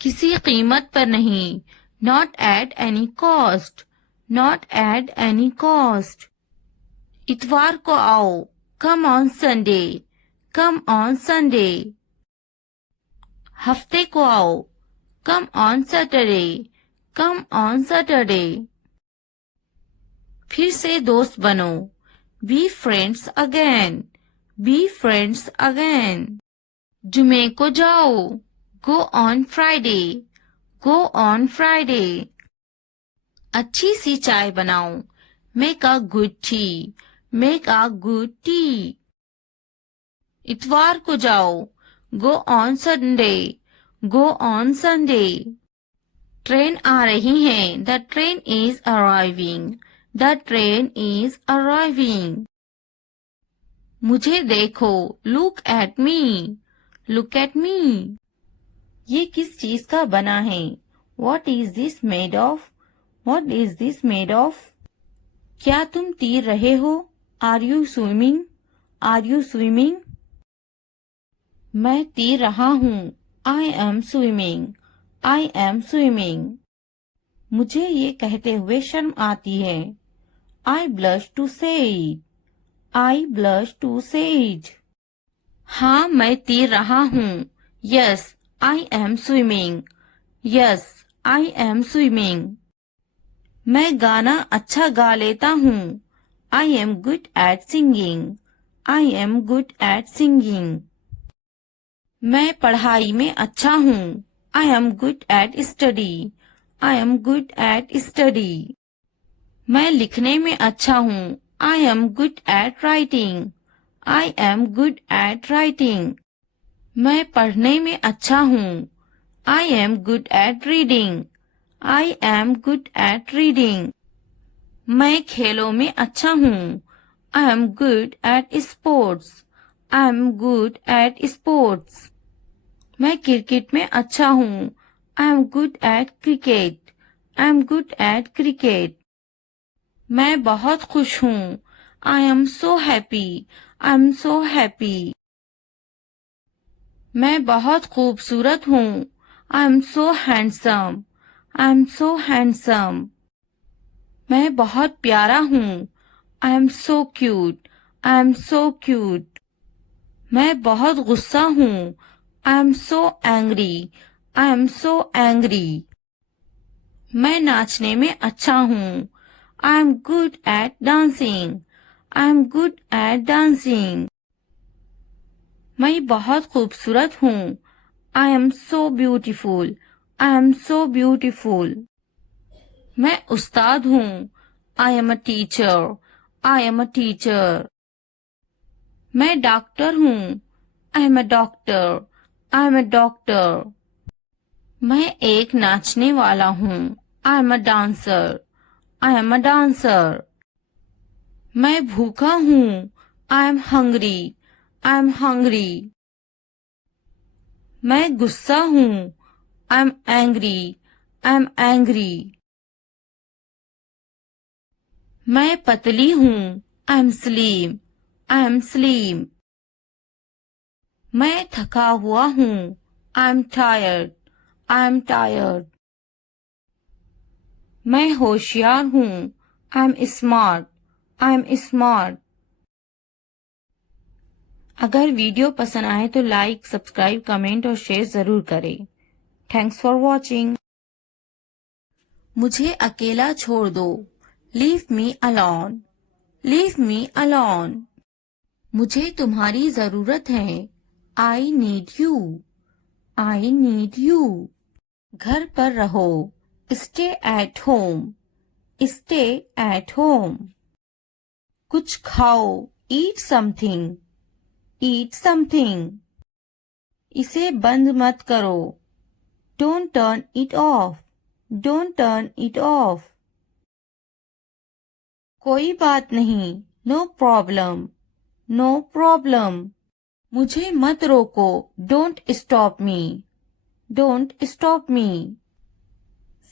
किसी कीमत पर नहीं. Not at any cost. Not at any cost. इतवार को आओ. Come on Sunday. Come on Sunday. हफ्ते को आओ. Come on Saturday. Come on Saturday. फिर से दोस्त बनो. Be friends again. Be friends again. जुमे को जाओ. Go on Friday. Go on Friday. अच्छी सी चाय बनाओ. Make a good tea. Make a good tea. इतवार को जाओ. Go on Sunday. Go on Sunday. Train आ रही है। The train is arriving. The train is arriving. मुझे देखो। Look at me. Look at me. ये किस चीज का बना है? What is this made of? What is this made of? क्या तुम तैर रहे हो? Are you swimming? Are you swimming? मैं तैर रहा हूँ। I am swimming. I am swimming. मुझे ये कहते हुए शर्म आती है। I blush to say it. I blush to say it. हाँ, मैं तैर रहा हूँ। Yes, I am swimming. Yes, I am swimming. मैं गाना अच्छा गा लेता हूँ। I am good at singing. I am good at singing. मैं पढ़ाई में अच्छा हूँ। I am good at study. I am good at study. मैं लिखने में अच्छा हूँ। I am good at writing. I am good at writing. मैं पढ़ने में अच्छा हूँ। I am good at reading. I am good at reading. मैं खेलों में अच्छा हूँ। I am good at sports. I am good at sports. मैं क्रिकेट में अच्छा हूँ। I am good at cricket. I am good at cricket. मैं बहुत खुश हूँ। I am so happy. I am so happy. मैं बहुत खूबसूरत हूँ। I am so handsome. I am so handsome. मैं बहुत प्यारा हूँ। I am so cute. I am so cute. मैं बहुत गुस्सा हूँ। I am so angry. I am so angry. मैं नाचने में अच्छा हूँ। I am good at dancing. I am good at dancing. मैं बहुत खूबसूरत हूँ। I am so beautiful. I am so beautiful. मैं उस्ताद हूँ। I am a teacher. I am a teacher. मैं डॉक्टर हूँ। I am a doctor. I am a doctor. मैं एक नाचने वाला हूँ। I am a dancer. I am a dancer. मैं भूखा हूँ। I am hungry. I am hungry. मैं गुस्सा हूँ। I am angry. I am angry. मैं पतली हूँ। I am slim. I am slim. मैं थका हुआ हूँ। I am tired. I am tired. मैं होशियार हूँ। I am smart. I am smart. अगर वीडियो पसंद आए तो लाइक, सब्सक्राइब, कमेंट और शेयर जरूर करें। Thanks for watching. मुझे अकेला छोड़ दो। Leave me alone. Leave me alone. मुझे तुम्हारी जरूरत है। I need you. I need you. घर पर रहो। Stay at home. Stay at home. कुछ खाओ। Eat something. Eat something. इसे बंद मत करो। Don't turn it off. Don't turn it off. कोई बात नहीं। No problem. No problem. मुझे मत रोको। Don't stop me. Don't stop me.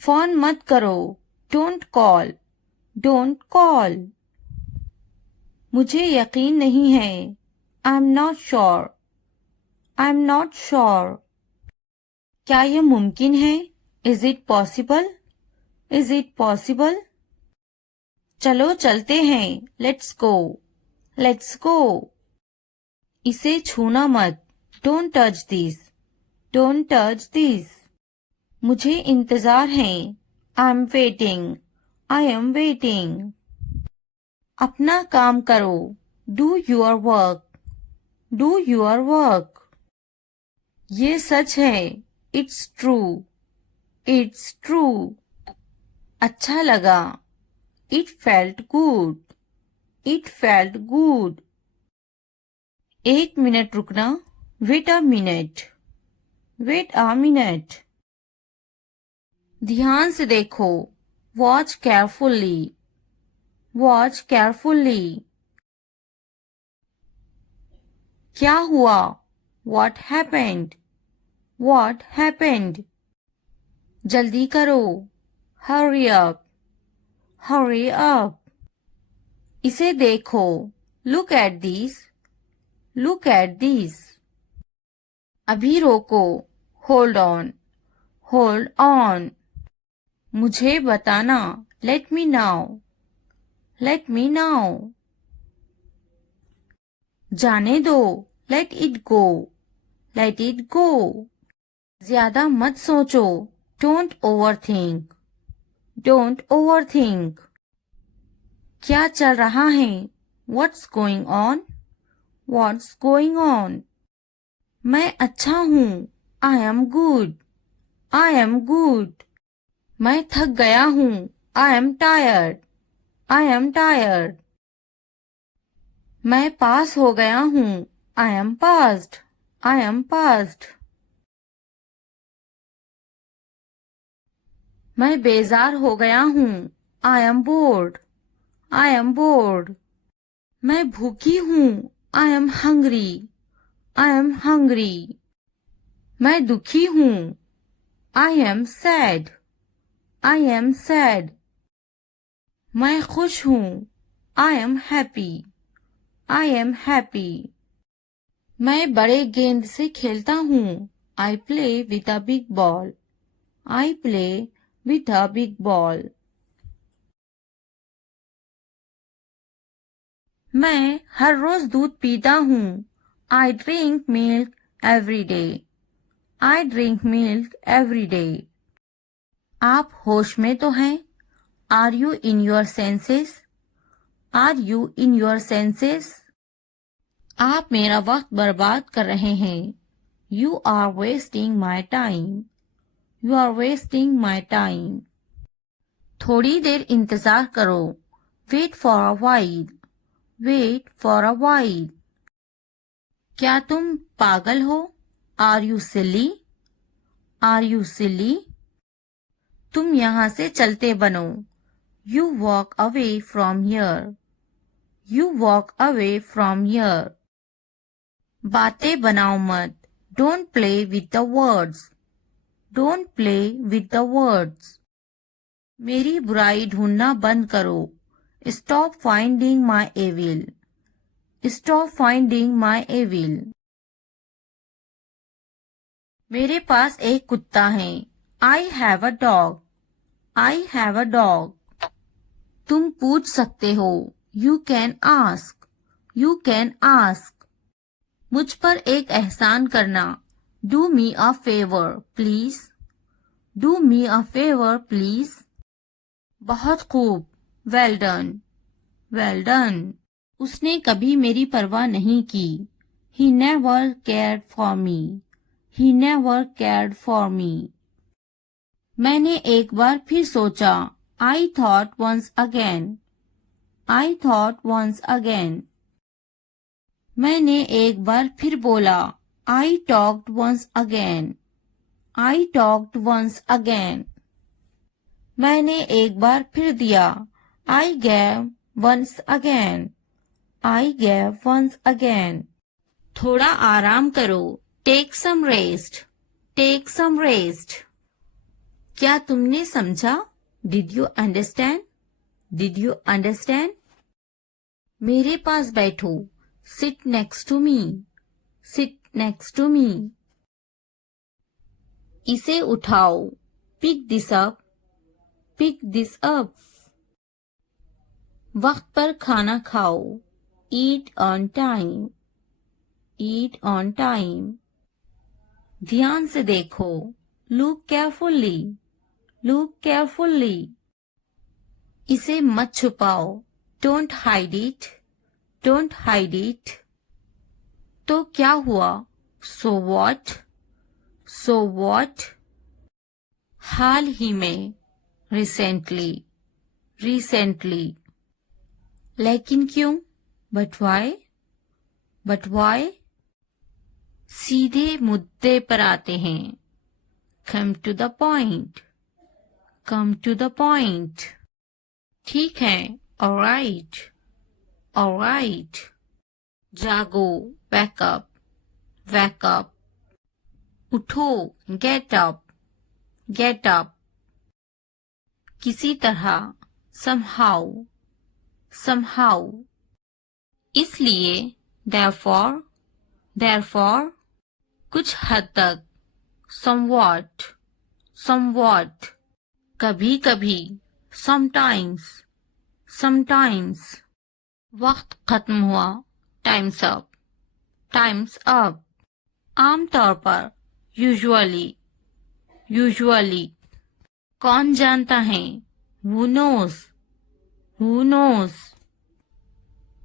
Phone मत करो। Don't call. Don't call. मुझे यकीन नहीं है। I'm not sure. I'm not sure. क्या यह मुमकिन है? Is it possible? Is it possible? चलो चलते हैं। Let's go. Let's go. इसे छूना मत। Don't touch this. Don't touch this. मुझे इंतजार है। I'm waiting. I am waiting. अपना काम करो। Do your work. Do your work. ये सच है। It's true. It's true. अच्छा लगा। It felt good. It felt good. एक मिनट रुकना। Wait a minute. Wait a minute. ध्यान से देखो, वॉच केयरफुली, वॉच केयरफुली। क्या हुआ? What happened? What happened? जल्दी करो, hurry up, hurry up। इसे देखो, look at this, look at this। अभी रोको, hold on, hold on। मुझे बताना, let me know, let me know। जाने दो, let it go, let it go। ज्यादा मत सोचो, don't overthink, don't overthink। क्या चल रहा है? What's going on? What's going on? मैं अच्छा हूँ, I am good, I am good। मैं थक गया हूँ, I am tired, I am tired। मैं पास हो गया हूँ, I am passed, I am passed। मैं बेजार हो गया हूँ, I am bored, I am bored। मैं भूखी हूँ, I am hungry, I am hungry। मैं दुखी हूँ, I am sad, I am sad। मैं खुश हूँ, I am happy, I am happy। मैं बड़े गेंद से खेलता हूँ, I play with a big ball, I play with a big ball। मैं हर रोज दूध पीता हूँ, I drink milk every day, I drink milk every day। आप होश में तो हैं? Are you in your senses? Are you in your senses? आप मेरा वक्त बर्बाद कर रहे हैं। You are wasting my time. You are wasting my time. थोड़ी देर इंतजार करो। Wait for a while. Wait for a while. क्या तुम पागल हो? Are you silly? Are you silly? तुम यहाँ से चलते बनो। You walk away from here. You walk away from here. बातें बनाओ मत। Don't play with the words. Don't play with the words. मेरी बुराई ढूंढना बंद करो। Stop finding my evil. Stop finding my evil. मेरे पास एक कुत्ता है। I have a dog. I have a dog. तुम पूछ सकते हो। You can ask. You can ask. मुझ पर एक एहसान करना। Do me a favor, please. Do me a favor, please. बहुत खूब। Well done. Well done. उसने कभी मेरी परवाह नहीं की। He never cared for me. He never cared for me. मैंने एक बार फिर सोचा। I thought once again. I thought once again. मैंने एक बार फिर बोला। I talked once again. I talked once again. मैंने एक बार फिर दिया। I gave once again. I gave once again. थोड़ा आराम करो। Take some rest. Take some rest. क्या तुमने समझा? Did you understand? Did you understand? मेरे पास बैठो। Sit next to me. Sit next to me. इसे उठाओ। Pick this up. Pick this up. वक्त पर खाना खाओ। Eat on time. Eat on time. ध्यान से देखो। Look carefully. Look carefully. इसे मत छुपाओ। Don't hide it. Don't hide it. तो क्या हुआ? So what? So what? हाल ही में। Recently. Recently. लेकिन क्यों? But why? But why? सीधे मुद्दे पर आते हैं। Come to the point. Come to the point. ठीक है, alright, alright. जागो, wake up, wake up. उठो, get up, get up. किसी तरह, somehow, somehow. इसलिए, therefore, therefore. कुछ हद तक, somewhat, somewhat. कभी कभी, sometimes, sometimes. वक्त खत्म हुआ, time's up, time's up. आमतौर पर, usually, usually. कौन जानता है, who knows, who knows.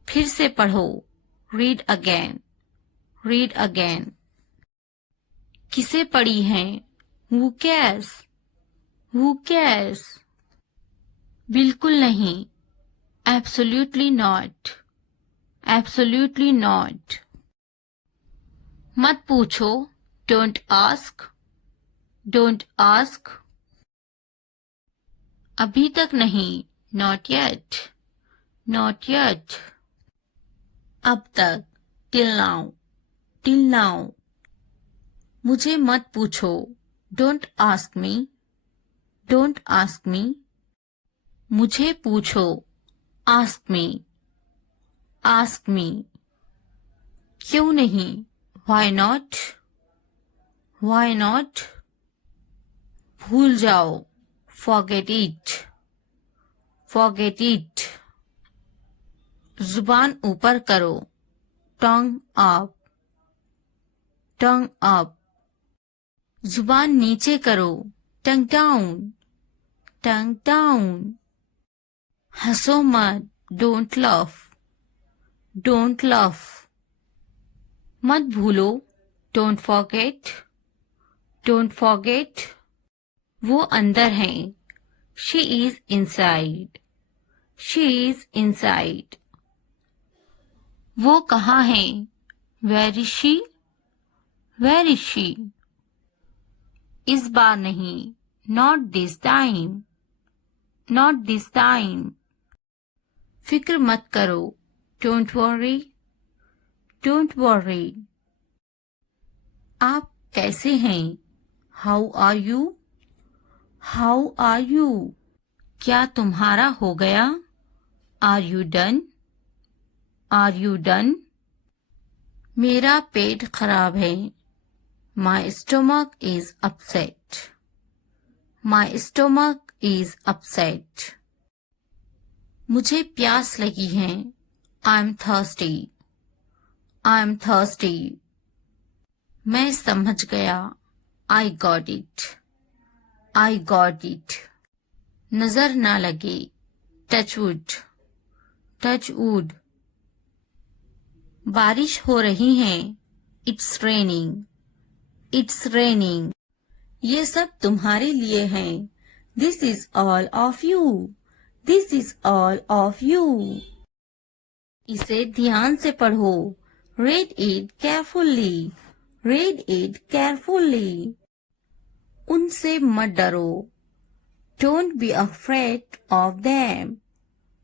फिर से पढ़ो, read again, read again. किसे पढ़ी है, who cares, who cares. बिल्कुल नहीं, absolutely not, absolutely not. मत पूछो, don't ask, don't ask. अभी तक नहीं, not yet, not yet. अब तक, till now, till now. मुझे मत पूछो, don't ask me, don't ask me. मुझे पूछो, ask me, ask me. क्यों नहीं, why not, why not. भूल जाओ, forget it, forget it. जुबान ऊपर करो, tongue up, tongue up. जुबान नीचे करो, tongue down, tongue down. हंसो मत, don't laugh, don't laugh. मत भूलो, don't forget, don't forget. वो अंदर हैं, she is inside, she is inside. वो कहाँ हैं, where is she, where is she. इस बार नहीं, not this time, not this time. फिक्र मत करो, don't worry, don't worry. आप कैसे हैं, how are you, how are you. क्या तुम्हारा हो गया, are you done, are you done. मेरा पेट खराब है, my stomach is upset, my stomach is upset. मुझे प्यास लगी है, I'm thirsty, I'm thirsty. मैं समझ गया, I got it, I got it. नजर ना लगे, touch wood, touch wood. बारिश हो रही है, it's raining, it's raining. ये सब तुम्हारे लिए है, this is all of you, this is all of you. इसे ध्यान से पढ़ो, read it carefully, read it carefully. उनसे मत डरो, don't be afraid of them,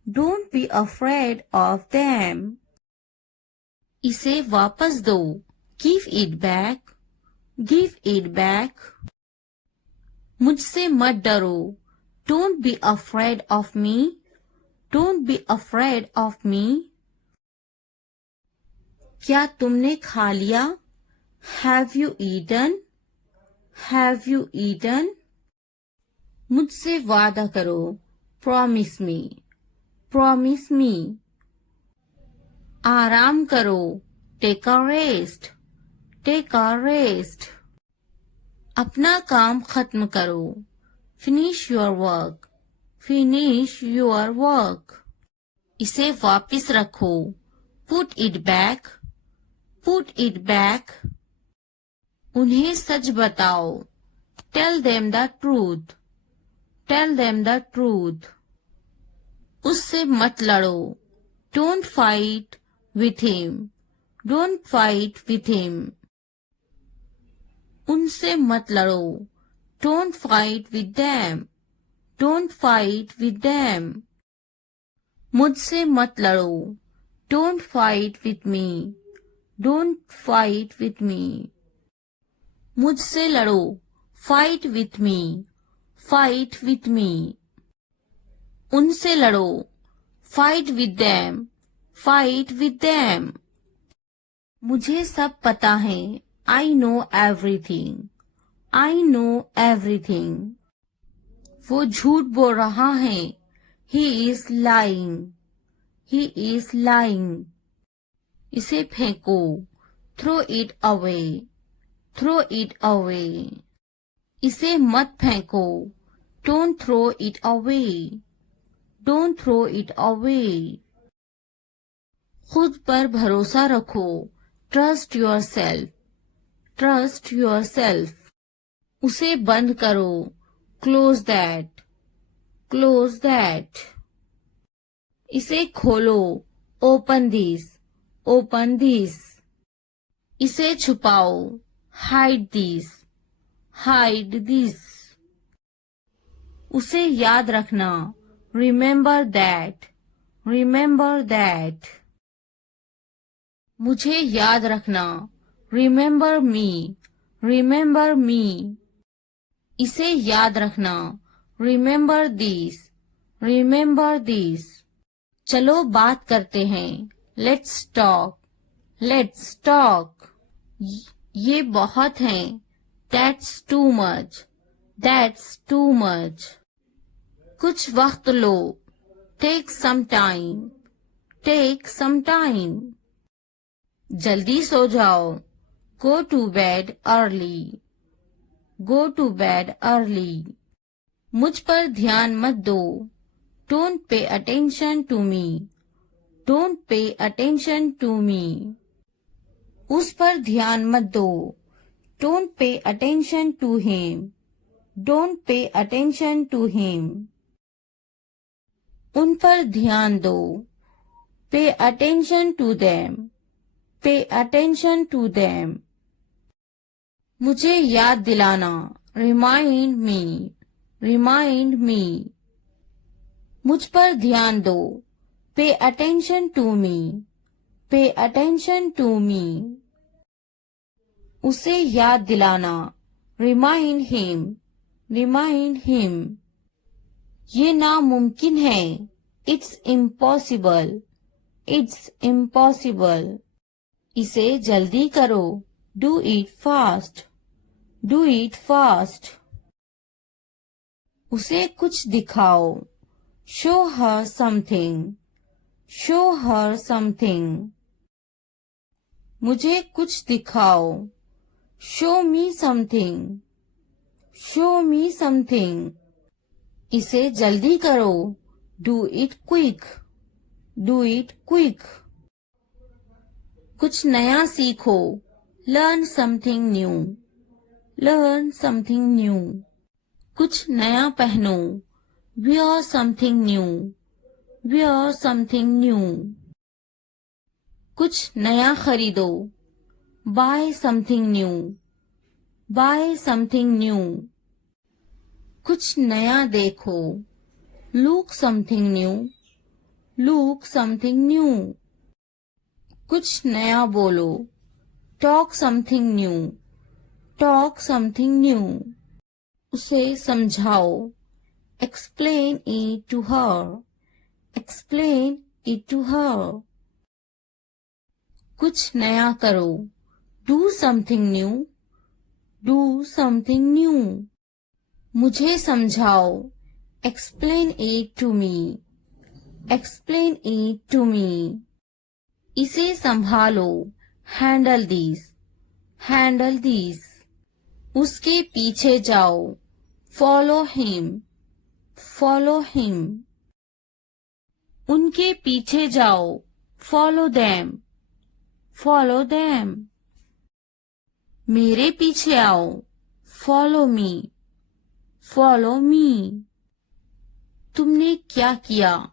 don't be afraid of them. इसे वापस दो, give it back, give it back. मुझसे मत डरो, don't be afraid of me, don't be afraid of me. क्या तुमने खा लिया, have you eaten, have you eaten. मुझसे वादा करो, promise me, promise me. आराम करो, take a rest, take a rest. अपना काम खत्म करो, finish your work, finish your work. इसे वापस रखो, put it back, put it back. उन्हें सच बताओ, tell them the truth, tell them the truth. उससे मत लड़ो, don't fight with him, don't fight with him. उनसे मत लड़ो, don't fight with them, Don't fight with them. मुझसे मत लड़ो. Don't fight with me. Don't fight with me. मुझसे लड़ो. Fight with me. Fight with me. उनसे लड़ो. Fight with them. Fight with them. मुझे सब पता है. I know everything. I know everything. वो झूठ बोल रहा है. He is lying. He is lying. इसे फेंको. Throw it away. Throw it away. इसे मत फेंको. Don't throw it away. Don't throw it away. खुद पर भरोसा रखो. Trust yourself. Trust yourself. उसे बंद करो. Close that. Close that. इसे खोलो. Open this. Open this. इसे छुपाओ. Hide this. Hide this. उसे याद रखना. Remember that. Remember that. मुझे याद रखना. Remember me. Remember me. इसे याद रखना. Remember this. Remember this. चलो बात करते हैं. Let's talk. Let's talk. ये बहुत है. That's too much. That's too much. कुछ वक्त लो. Take some time. Take some time. जल्दी सो जाओ. Go to bed early. Go to bed early. मुझ पर ध्यान मत दो. Don't pay attention to me. Don't pay attention to me. उस पर ध्यान मत दो. Don't pay attention to him. Don't pay attention to him. उन पर ध्यान दो. Pay attention to them. Pay attention to them. मुझे याद दिलाना. Remind me. Remind me. मुझ पर ध्यान दो. Pay attention to me. Pay attention to me. उसे याद दिलाना. Remind him. Remind him. ये नामुमकिन है. It's impossible. It's impossible. इसे जल्दी करो. Do it fast. Do it fast. उसे कुछ दिखाओ. Show her something. Show her something. मुझे कुछ दिखाओ. Show me something. Show me something. इसे जल्दी करो. Do it quick. Do it quick. कुछ नया सीखो. Learn something new. Learn something new. कुछ नया पहनो. Wear something new. Wear something new. कुछ नया खरीदो. Buy something new. Buy something new. कुछ नया देखो. Look something new. Look something new. कुछ नया बोलो. Talk something new. Talk something new. उसे समझाओ. Explain it to her. Explain it to her. कुछ नया करो. Do something new. Do something new. मुझे समझाओ. Explain it to me. Explain it to me. इसे संभालो. Handle these. Handle these. उसके पीछे जाओ. Follow him. Follow him. उनके पीछे जाओ. Follow them. Follow them. मेरे पीछे आओ. Follow me. Follow me. तुमने क्या किया?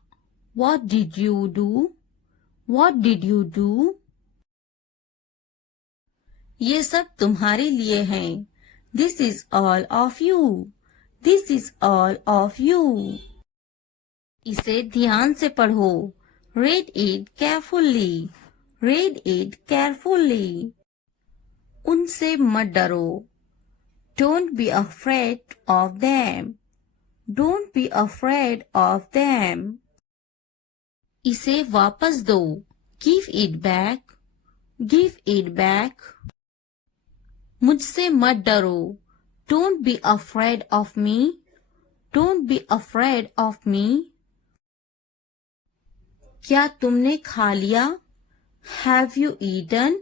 What did you do? What did you do? ये सब तुम्हारे लिए हैं. This is all of you. This is all of you. इसे ध्यान से पढ़ो. Read it carefully. Read it carefully. उनसे मत डरो. Don't be afraid of them. Don't be afraid of them. इसे वापस दो. Give it back. Give it back. मुझसे मत डरो. Don't be afraid of me. Don't be afraid of me. क्या तुमने खा लिया? Have you eaten?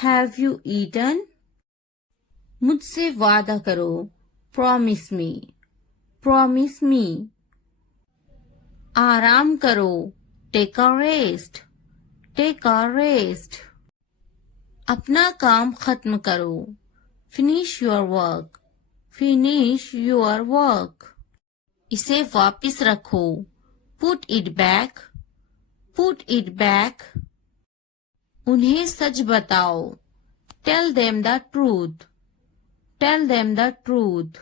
Have you eaten? मुझसे वादा करो. Promise me. Promise me. आराम करो. Take a rest. Take a rest. अपना काम खत्म करो. Finish your work. Finish your work. इसे वापस रखो. Put it back. Put it back. उन्हें सच बताओ. Tell them the truth. Tell them the truth.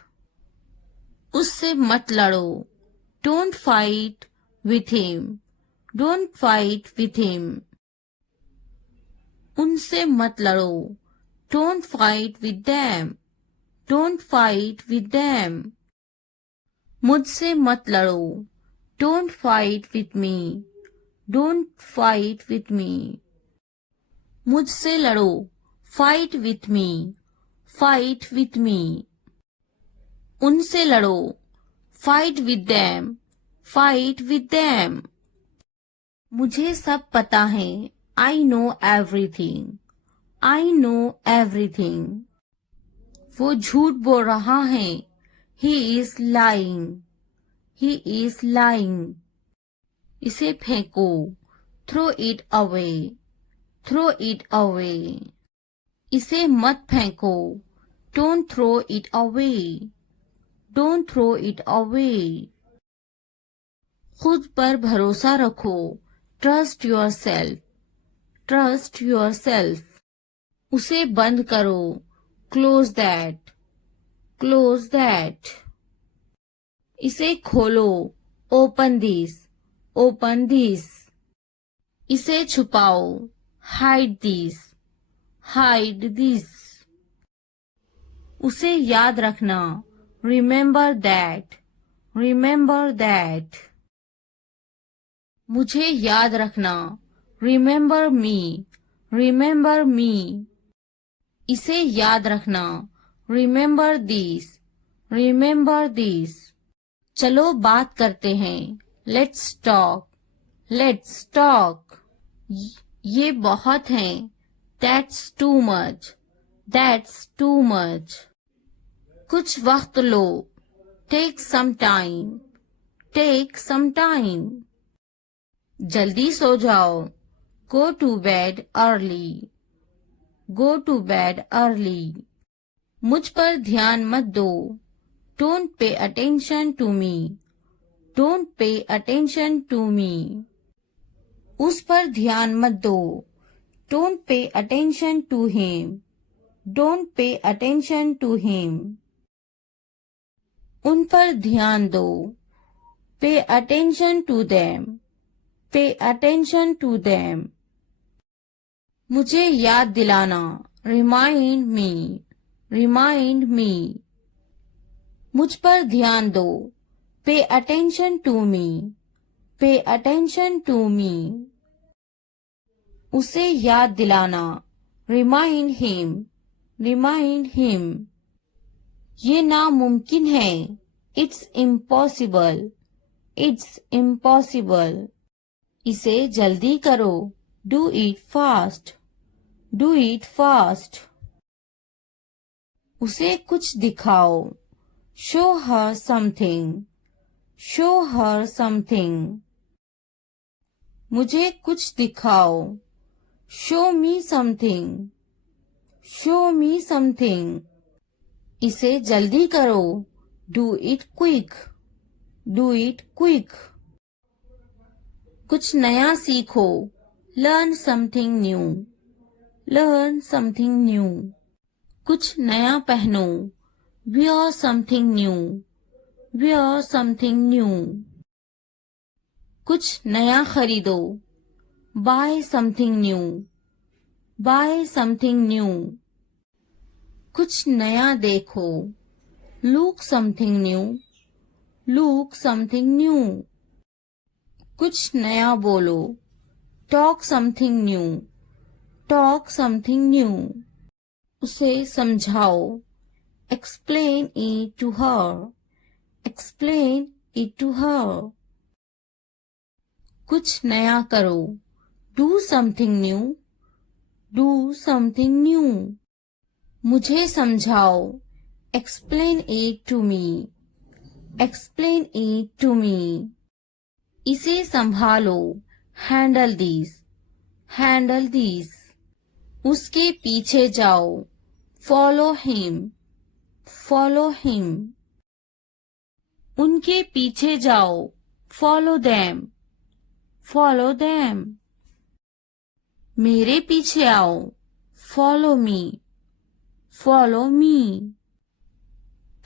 उससे मत लड़ो. Don't fight with him. Don't fight with him. उनसे मत लड़ो. Don't fight with them. Don't fight with them. मुझसे मत लड़ो. Don't fight with me. Don't fight with me. मुझसे लड़ो. Fight with me. Fight with me. उनसे लड़ो. Fight with them. Fight with them. मुझे सब पता है. I know everything. I know everything. वो झूठ बोल रहा है. He is lying. He is lying. इसे फेंको. Throw it away. Throw it away. इसे मत फेंको. Don't throw it away. Don't throw it away. खुद पर भरोसा रखो. Trust yourself. Trust yourself. उसे बंद करो. Close that. Close that. इसे खोलो. Open this. Open this. इसे छुपाओ. Hide this. Hide this. उसे याद रखना. Remember that. Remember that. मुझे याद रखना. Remember me. Remember me. इसे याद रखना. Remember this. Remember this. चलो बात करते हैं. Let's talk. Let's talk. ये बहुत है. That's too much. That's too much. कुछ वक्त लो. Take some time. Take some time. जल्दी सो जाओ. Go to bed early. Go to bed early. मुझ पर ध्यान मत दो. Don't pay attention to me. Don't pay attention to me. उस पर ध्यान मत दो. Don't pay attention to him. Don't pay attention to him. उन पर ध्यान दो. Pay attention to them. Pay attention to them. मुझे याद दिलाना. Remind me. Remind me. मुझ पर ध्यान दो. Pay attention to me. Pay attention to me. उसे याद दिलाना. Remind him. Remind him. ये नामुमकिन है. It's impossible. It's impossible. इसे जल्दी करो. Do it fast. Do it fast. उसे कुछ दिखाओ. Show her something. Show her something. मुझे कुछ दिखाओ. Show me something. Show me something. इसे जल्दी करो. Do it quick. Do it quick. कुछ नया सीखो. Learn something new. Learn something new. कुछ नया पहनो. wear something new, wear something new. कुछ नया खरीदो, buy something new, buy something new. कुछ नया देखो, look something new, look something new. कुछ नया बोलो, talk something new, talk something new. उसे समझाओ, explain it to her, explain it to her. कुछ नया करो, do something new, do something new. मुझे समझाओ, explain it to me, explain it to me. इसे संभालो, handle this, handle this. उसके पीछे जाओ, follow him, follow him. उनके पीछे जाओ, follow them, follow them. मेरे पीछे आओ, follow me, follow me.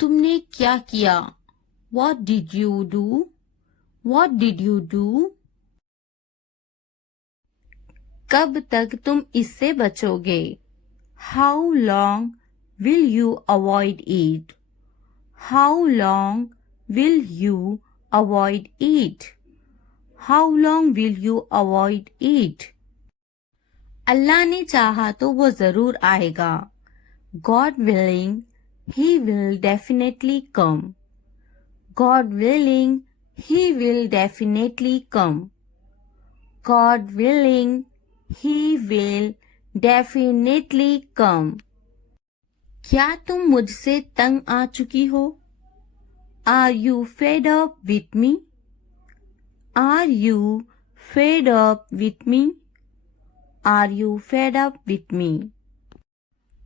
तुमने क्या किया, what did you do, what did you do. कब तक तुम इससे बचोगे, how long will you avoid it, how long will you avoid it, how long will you avoid it. अल्लाह ने चाहा तो वो जरूर आएगा, God willing, he will definitely come, God willing, he will definitely come, God willing, he will definitely come. क्या तुम मुझसे तंग आ चुकी हो, Are you fed up with me, Are you fed up with me, Are you fed up with me.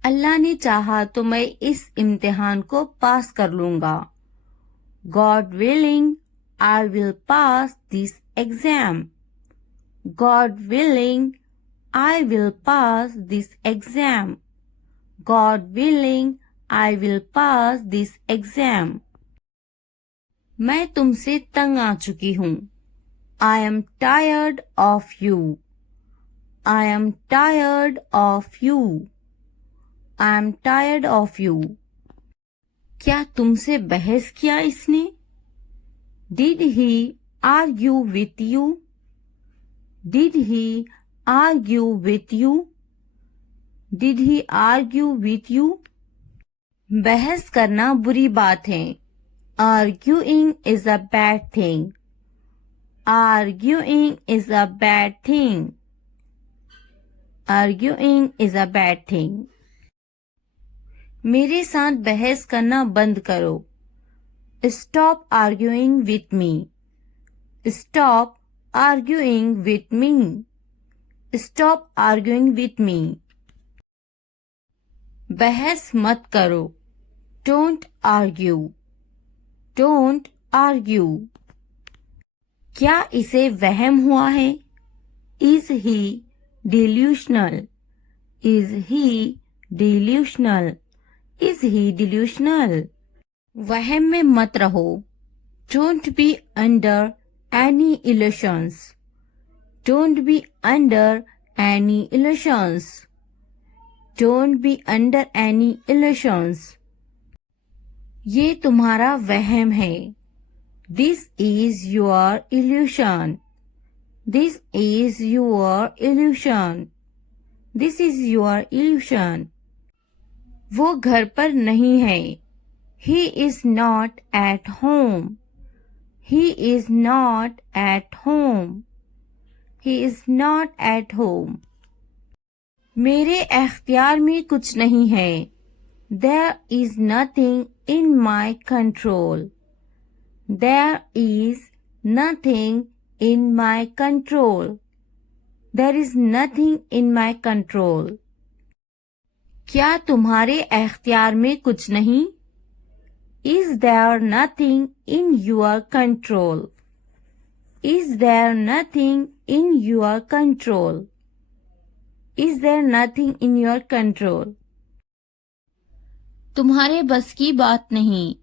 अल्लाह ने चाहा तो मैं इस इम्तिहान को पास कर लूंगा, God willing, I will pass this exam, God willing, I will pass this exam, God willing, I will pass this exam. मैं तुमसे तंग आ चुकी हूँ, I am tired of you, I am tired of you, I am tired of you. क्या तुमसे बहस किया इसने, Did he argue with you, Did he argue with you, Did he argue with you. बहस करना बुरी बात है, Arguing is a bad thing, Arguing is a bad thing, Arguing is a bad thing. मेरे साथ बहस करना बंद करो, Stop arguing with me, Stop arguing with me, Stop arguing with me. बहस मत करो, Don't argue, Don't argue. क्या इसे वहम हुआ है, Is he delusional, Is he delusional, Is he delusional. वहम में मत रहो, Don't be under any illusions, Don't be under any illusions, Don't be under any illusions. ये तुम्हारा वहम है, This is your illusion, This is your illusion, This is your illusion. वो घर पर नहीं है, He is not at home, He is not at home, He is not at home. मेरे एख्तियार में कुछ नहीं है, There is nothing in my control, There is nothing in my control, There is nothing in my control. क्या तुम्हारे एख्तियार में कुछ नहीं, Is there nothing in your control, Is there nothing in your control, Is there nothing in your control. तुम्हारे बस की बात नहीं.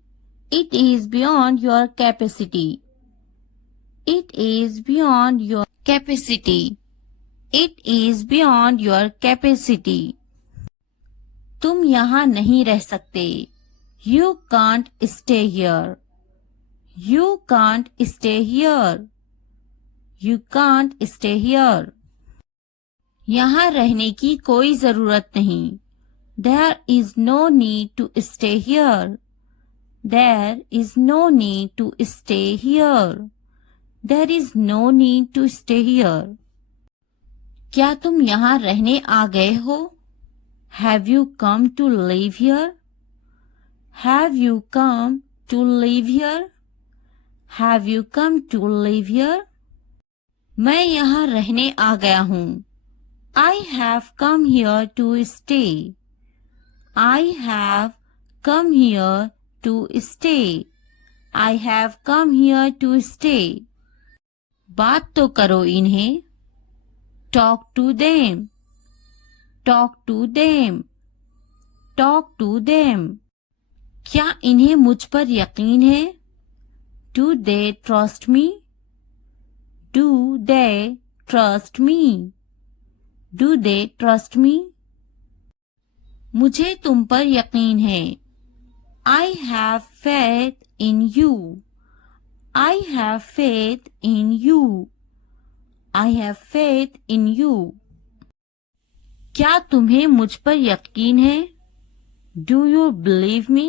It is beyond your capacity. It is beyond your capacity. It is beyond your capacity. तुम यहाँ नहीं रह सकते. You can't stay here. You can't stay here. You can't stay here. यहाँ रहने की कोई जरूरत नहीं. There is no need to stay here. There is no need to stay here. There is no need to stay here. क्या तुम यहाँ रहने आ गए हो? Have you come to live here? Have you come to live here? Have you come to live here? मैं यहाँ रहने आ गया हूँ. I have come here to stay. I have come here to stay. I have come here to stay. बात तो करो इन्हें. Talk to them. Talk to them. Talk to them. क्या इन्हें मुझ पर यकीन है? Do they trust me? Do they trust me? Do they trust me? मुझे तुम पर यकीन है. I have faith in you. I have faith in you. I have faith in you. क्या तुम्हें मुझ पर यकीन है? Do you believe me?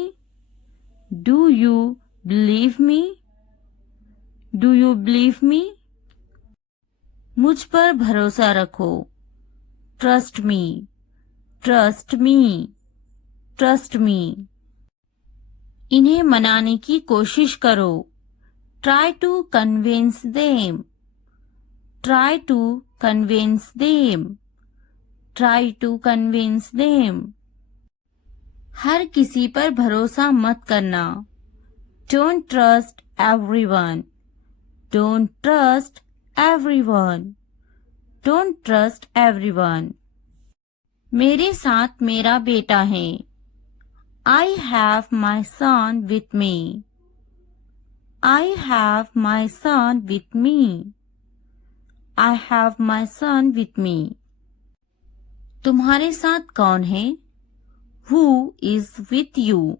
Do you believe me? Do you believe me? मुझ पर भरोसा रखो. Trust me. Trust me. Trust me. इन्हें मनाने की कोशिश करो. Try to convince them. Try to convince them. Try to convince them. हर किसी पर भरोसा मत करना. Don't trust everyone. Don't trust everyone. Don't trust everyone. मेरे साथ मेरा बेटा है. I have my son with me. I have my son with me. I have my son with me. तुम्हारे साथ कौन है? Who is with you?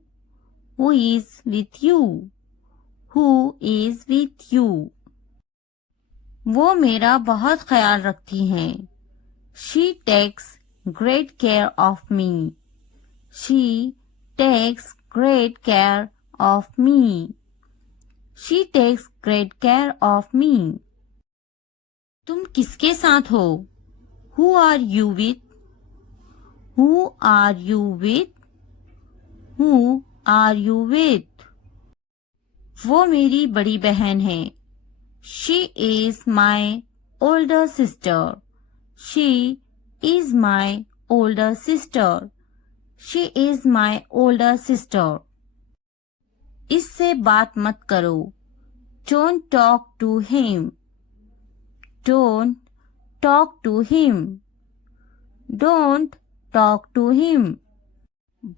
Who is with you? Who is with you? वो मेरा बहुत ख्याल रखती हैं. She takes great care of me. She takes great care of me. She takes great care of me. तुम किसके साथ हो? Who are you with? Who are you with? Who are you with? वो मेरी बड़ी बहन है. She is my older sister. She is my older sister. She is my older sister. इससे बात मत करो. Don't talk to him. Don't talk to him. Don't talk to him.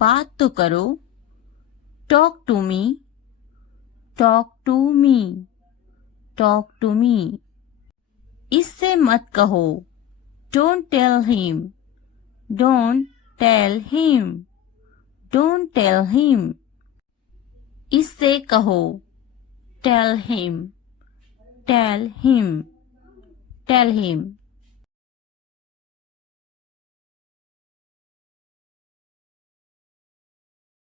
बात तो करो. Talk to me. Talk to me. Talk to me. इससे मत कहो. Don't tell him. Don't tell him. Don't tell him. इससे कहो. Tell him. Tell him. Tell him.